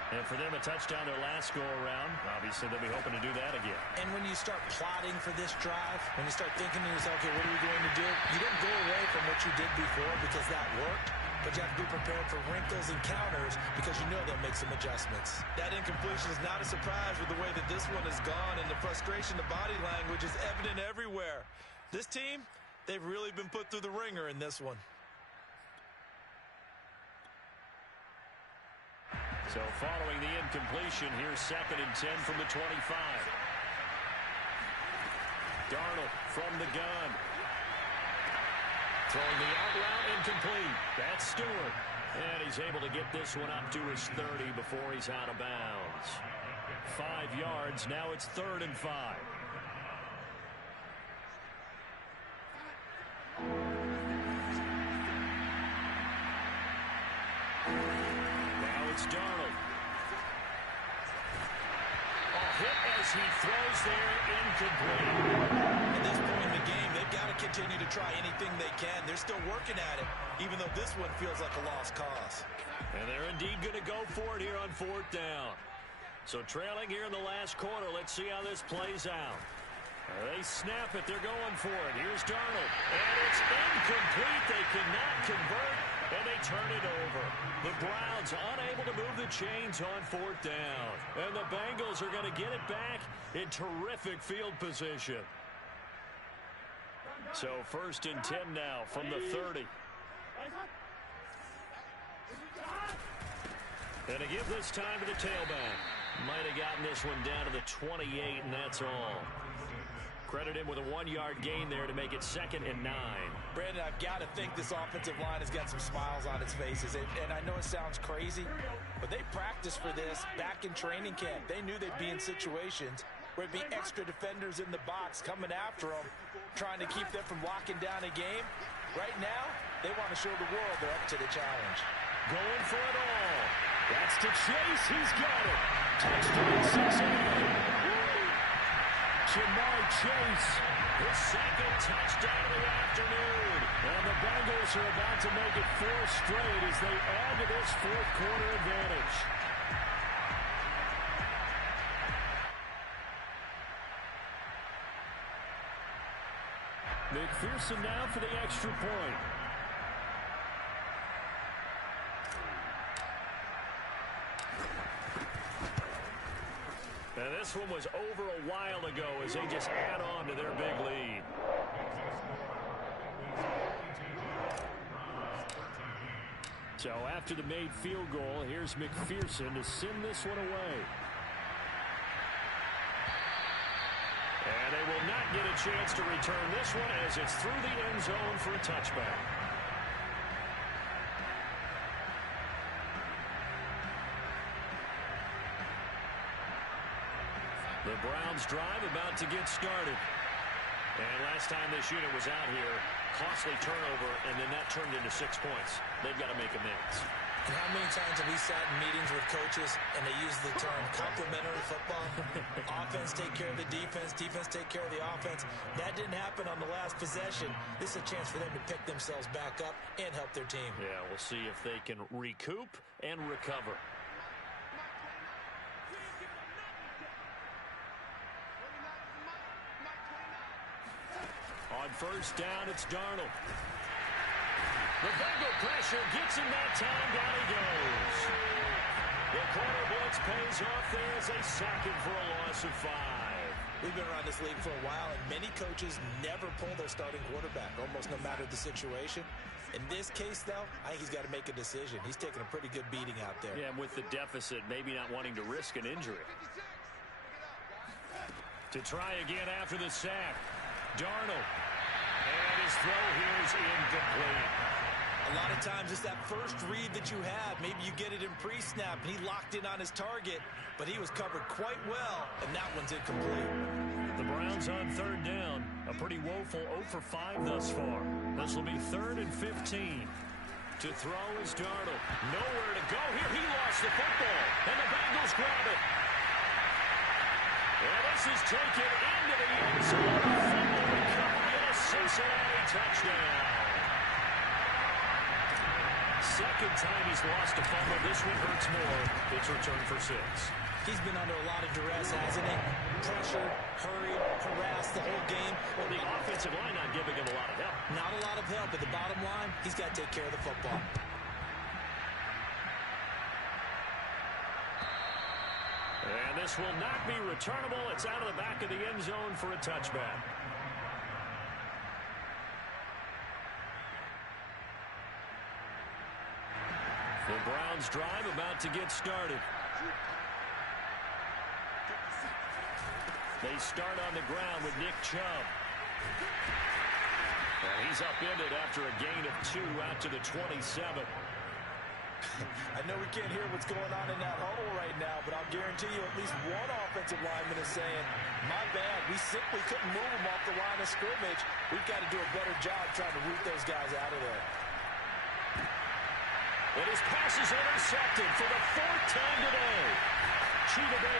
And for them, a touchdown their last go-around. Obviously, they'll be hoping to do that again. And when you start plotting for this drive, when you start thinking to yourself, okay, what are we going to do? You didn't go away from what you did before because that worked, but you have to be prepared for wrinkles and counters because you know they'll make some adjustments. That incompletion is not a surprise with the way that this one has gone, and the frustration, the body language is evident everywhere. This team, they've really been put through the ringer in this one. So following the incompletion, here's 2nd and 10 from the 25. Darnold from the gun. Throwing the out route incomplete. That's Stewart. And he's able to get this one up to his 30 before he's out of bounds. 5 yards. Now it's 3rd and 5. It's Darnold. A hit as he throws there, incomplete. At this point in the game, they've got to continue to try anything they can. They're still working at it, even though this one feels like a lost cause. And they're indeed going to go for it here on 4th down. So trailing here in the last quarter, let's see how this plays out. They snap it. They're going for it. Here's Darnold. And it's incomplete. They cannot convert, and they turn it over. The Browns unable to move the chains on 4th down. And the Bengals are going to get it back in terrific field position. So 1st and 10 now from the 30. And to give this time to the tailback. Might have gotten this one down to the 28, and that's all. Credit him with a 1-yard gain there to make it 2nd and 9. Brandon, I've got to think this offensive line has got some smiles on its faces. And I know it sounds crazy, but they practiced for this back in training camp. They knew they'd be in situations where it'd be extra defenders in the box coming after them, trying to keep them from locking down a game. Right now, they want to show the world they're up to the challenge. Going for it all. That's to Chase. He's got it. Touchdown, 6-8. Jamar Chase, his 2nd touchdown of the afternoon. And the Bengals are about to make it 4 straight as they add to this 4th quarter advantage. McPherson now for the extra point. And this one was over a while ago as they just add on to their big lead. So after the made field goal, here's McPherson to send this one away. And they will not get a chance to return this one as it's through the end zone for a touchback. The Browns drive about to get started. And last time this unit was out here, costly turnover, and then that turned into 6 points. They've got to make amends. And how many times have we sat in meetings with coaches and they use the term complementary football? Offense take care of the defense, defense take care of the offense. That didn't happen on the last possession. This is a chance for them to pick themselves back up and help their team. Yeah, we'll see if they can recoup and recover. On 1st down, it's Darnold. The Bengal pressure gets him that time. Down he goes. The corner blitz pays off there as they sack him for a loss of 5. We've been around this league for a while, and many coaches never pull their starting quarterback, almost no matter the situation. In this case, though, I think he's got to make a decision. He's taking a pretty good beating out there. Yeah, with the deficit, maybe not wanting to risk an injury. To try again after the sack. Darnold. And his throw here is incomplete. A lot of times it's that first read that you have. Maybe you get it in pre-snap, and he locked in on his target, but he was covered quite well, and that one's incomplete. The Browns on third down. A pretty woeful 0 for 5 thus far. This will be 3rd and 15. To throw is Darnold. Nowhere to go here. He lost the football, and the Bengals grab it. And this is taken into the end zone. Fumble recovery and a Cincinnati touchdown. Second time he's lost a fumble. This one hurts more. It's returned for 6. He's been under a lot of duress, hasn't he? Pressured, hurried, harassed the whole game. Well, the offensive line not giving him a lot of help. Not a lot of help, but the bottom line, he's got to take care of the football. And this will not be returnable. It's out of the back of the end zone for a touchback. The Browns drive about to get started. They start on the ground with Nick Chubb. And he's upended after a gain of 2 out to the 27. I know we can't hear what's going on in that huddle right now, but I'll guarantee you at least one offensive lineman is saying, my bad, we simply couldn't move them off the line of scrimmage. We've got to do a better job trying to root those guys out of there. And his pass is intercepted for the 4th time today. Chidobe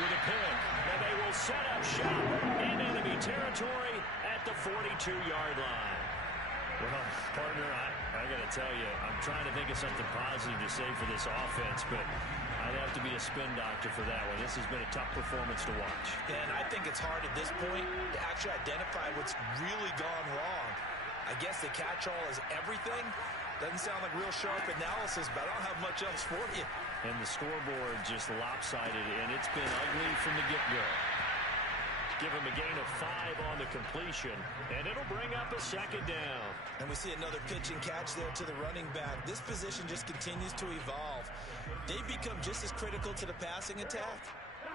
with a pick. And they will set up shop in enemy territory at the 42-yard line. Well, partner, I got to tell you, I'm trying to think of something positive to say for this offense, but I'd have to be a spin doctor for that one. This has been a tough performance to watch. And I think it's hard at this point to actually identify what's really gone wrong. I guess the catch-all is everything. Doesn't sound like real sharp analysis, but I don't have much else for you. And the scoreboard just lopsided, and it's been ugly from the get-go. Give him a gain of 5 on the completion, and it'll bring up a 2nd down. And we see another pitch and catch there to the running back. This position just continues to evolve. They become just as critical to the passing attack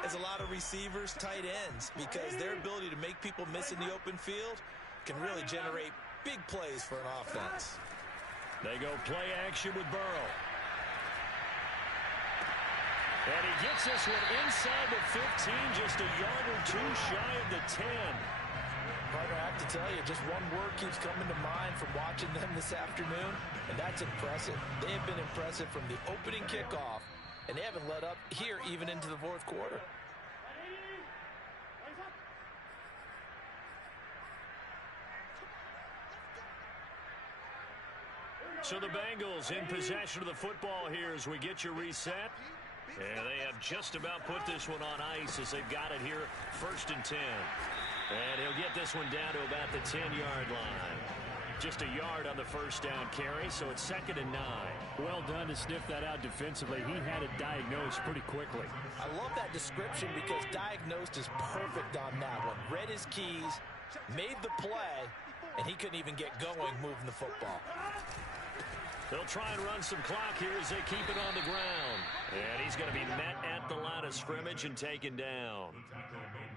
as a lot of receivers, tight ends, because their ability to make people miss in the open field can really generate big plays for an offense. They go play action with Burrow. And he gets this one inside the 15, just a yard or 2 shy of the 10. Partner, I have to tell you, just one word keeps coming to mind from watching them this afternoon, and that's impressive. They have been impressive from the opening kickoff, and they haven't let up here even into the 4th quarter. So the Bengals in possession of the football here as we get you reset. And they have just about put this one on ice as they've got it here, 1st and 10. And he'll get this one down to about the 10-yard line. Just a yard on the 1st down carry, so it's 2nd and 9. Well done to sniff that out defensively. He had it diagnosed pretty quickly. I love that description because diagnosed is perfect on that one. Read his keys, made the play, and he couldn't even get going moving the football. They'll try and run some clock here as they keep it on the ground. And he's going to be met at the line of scrimmage and taken down.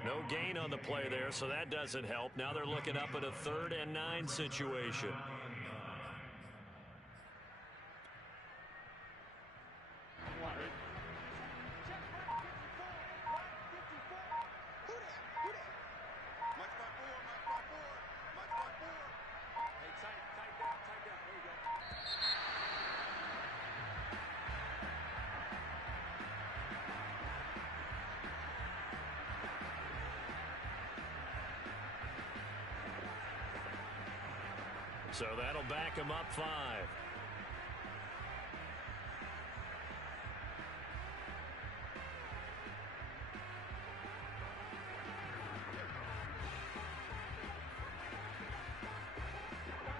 No gain on the play there, so that doesn't help. Now they're looking up at a 3rd and 9 situation. So that'll back him up 5.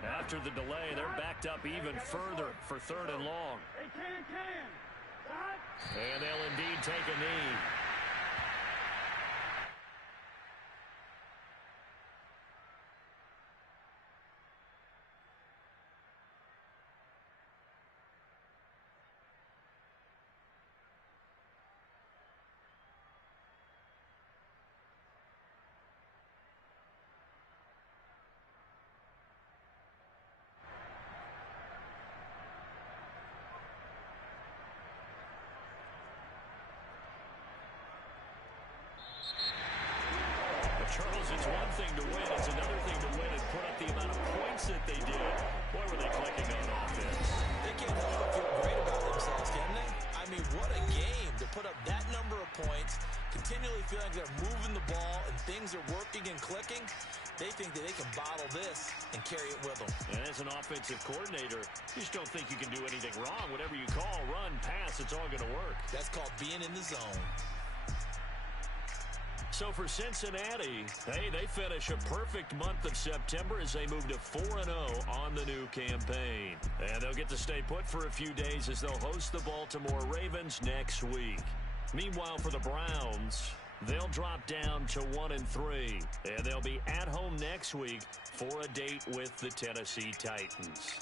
After the delay, they're backed up even further for 3rd and long. And they'll indeed take a knee. things are working and clicking, they think that they can bottle this and carry it with them. And as an offensive coordinator, you just don't think you can do anything wrong. Whatever you call, run, pass, it's all going to work. That's called being in the zone. So for Cincinnati, hey, they finish a perfect month of September as they move to 4-0 on the new campaign. And they'll get to stay put for a few days as they'll host the Baltimore Ravens next week. Meanwhile, for the Browns, they'll drop down to 1-3, and they'll be at home next week for a date with the Tennessee Titans.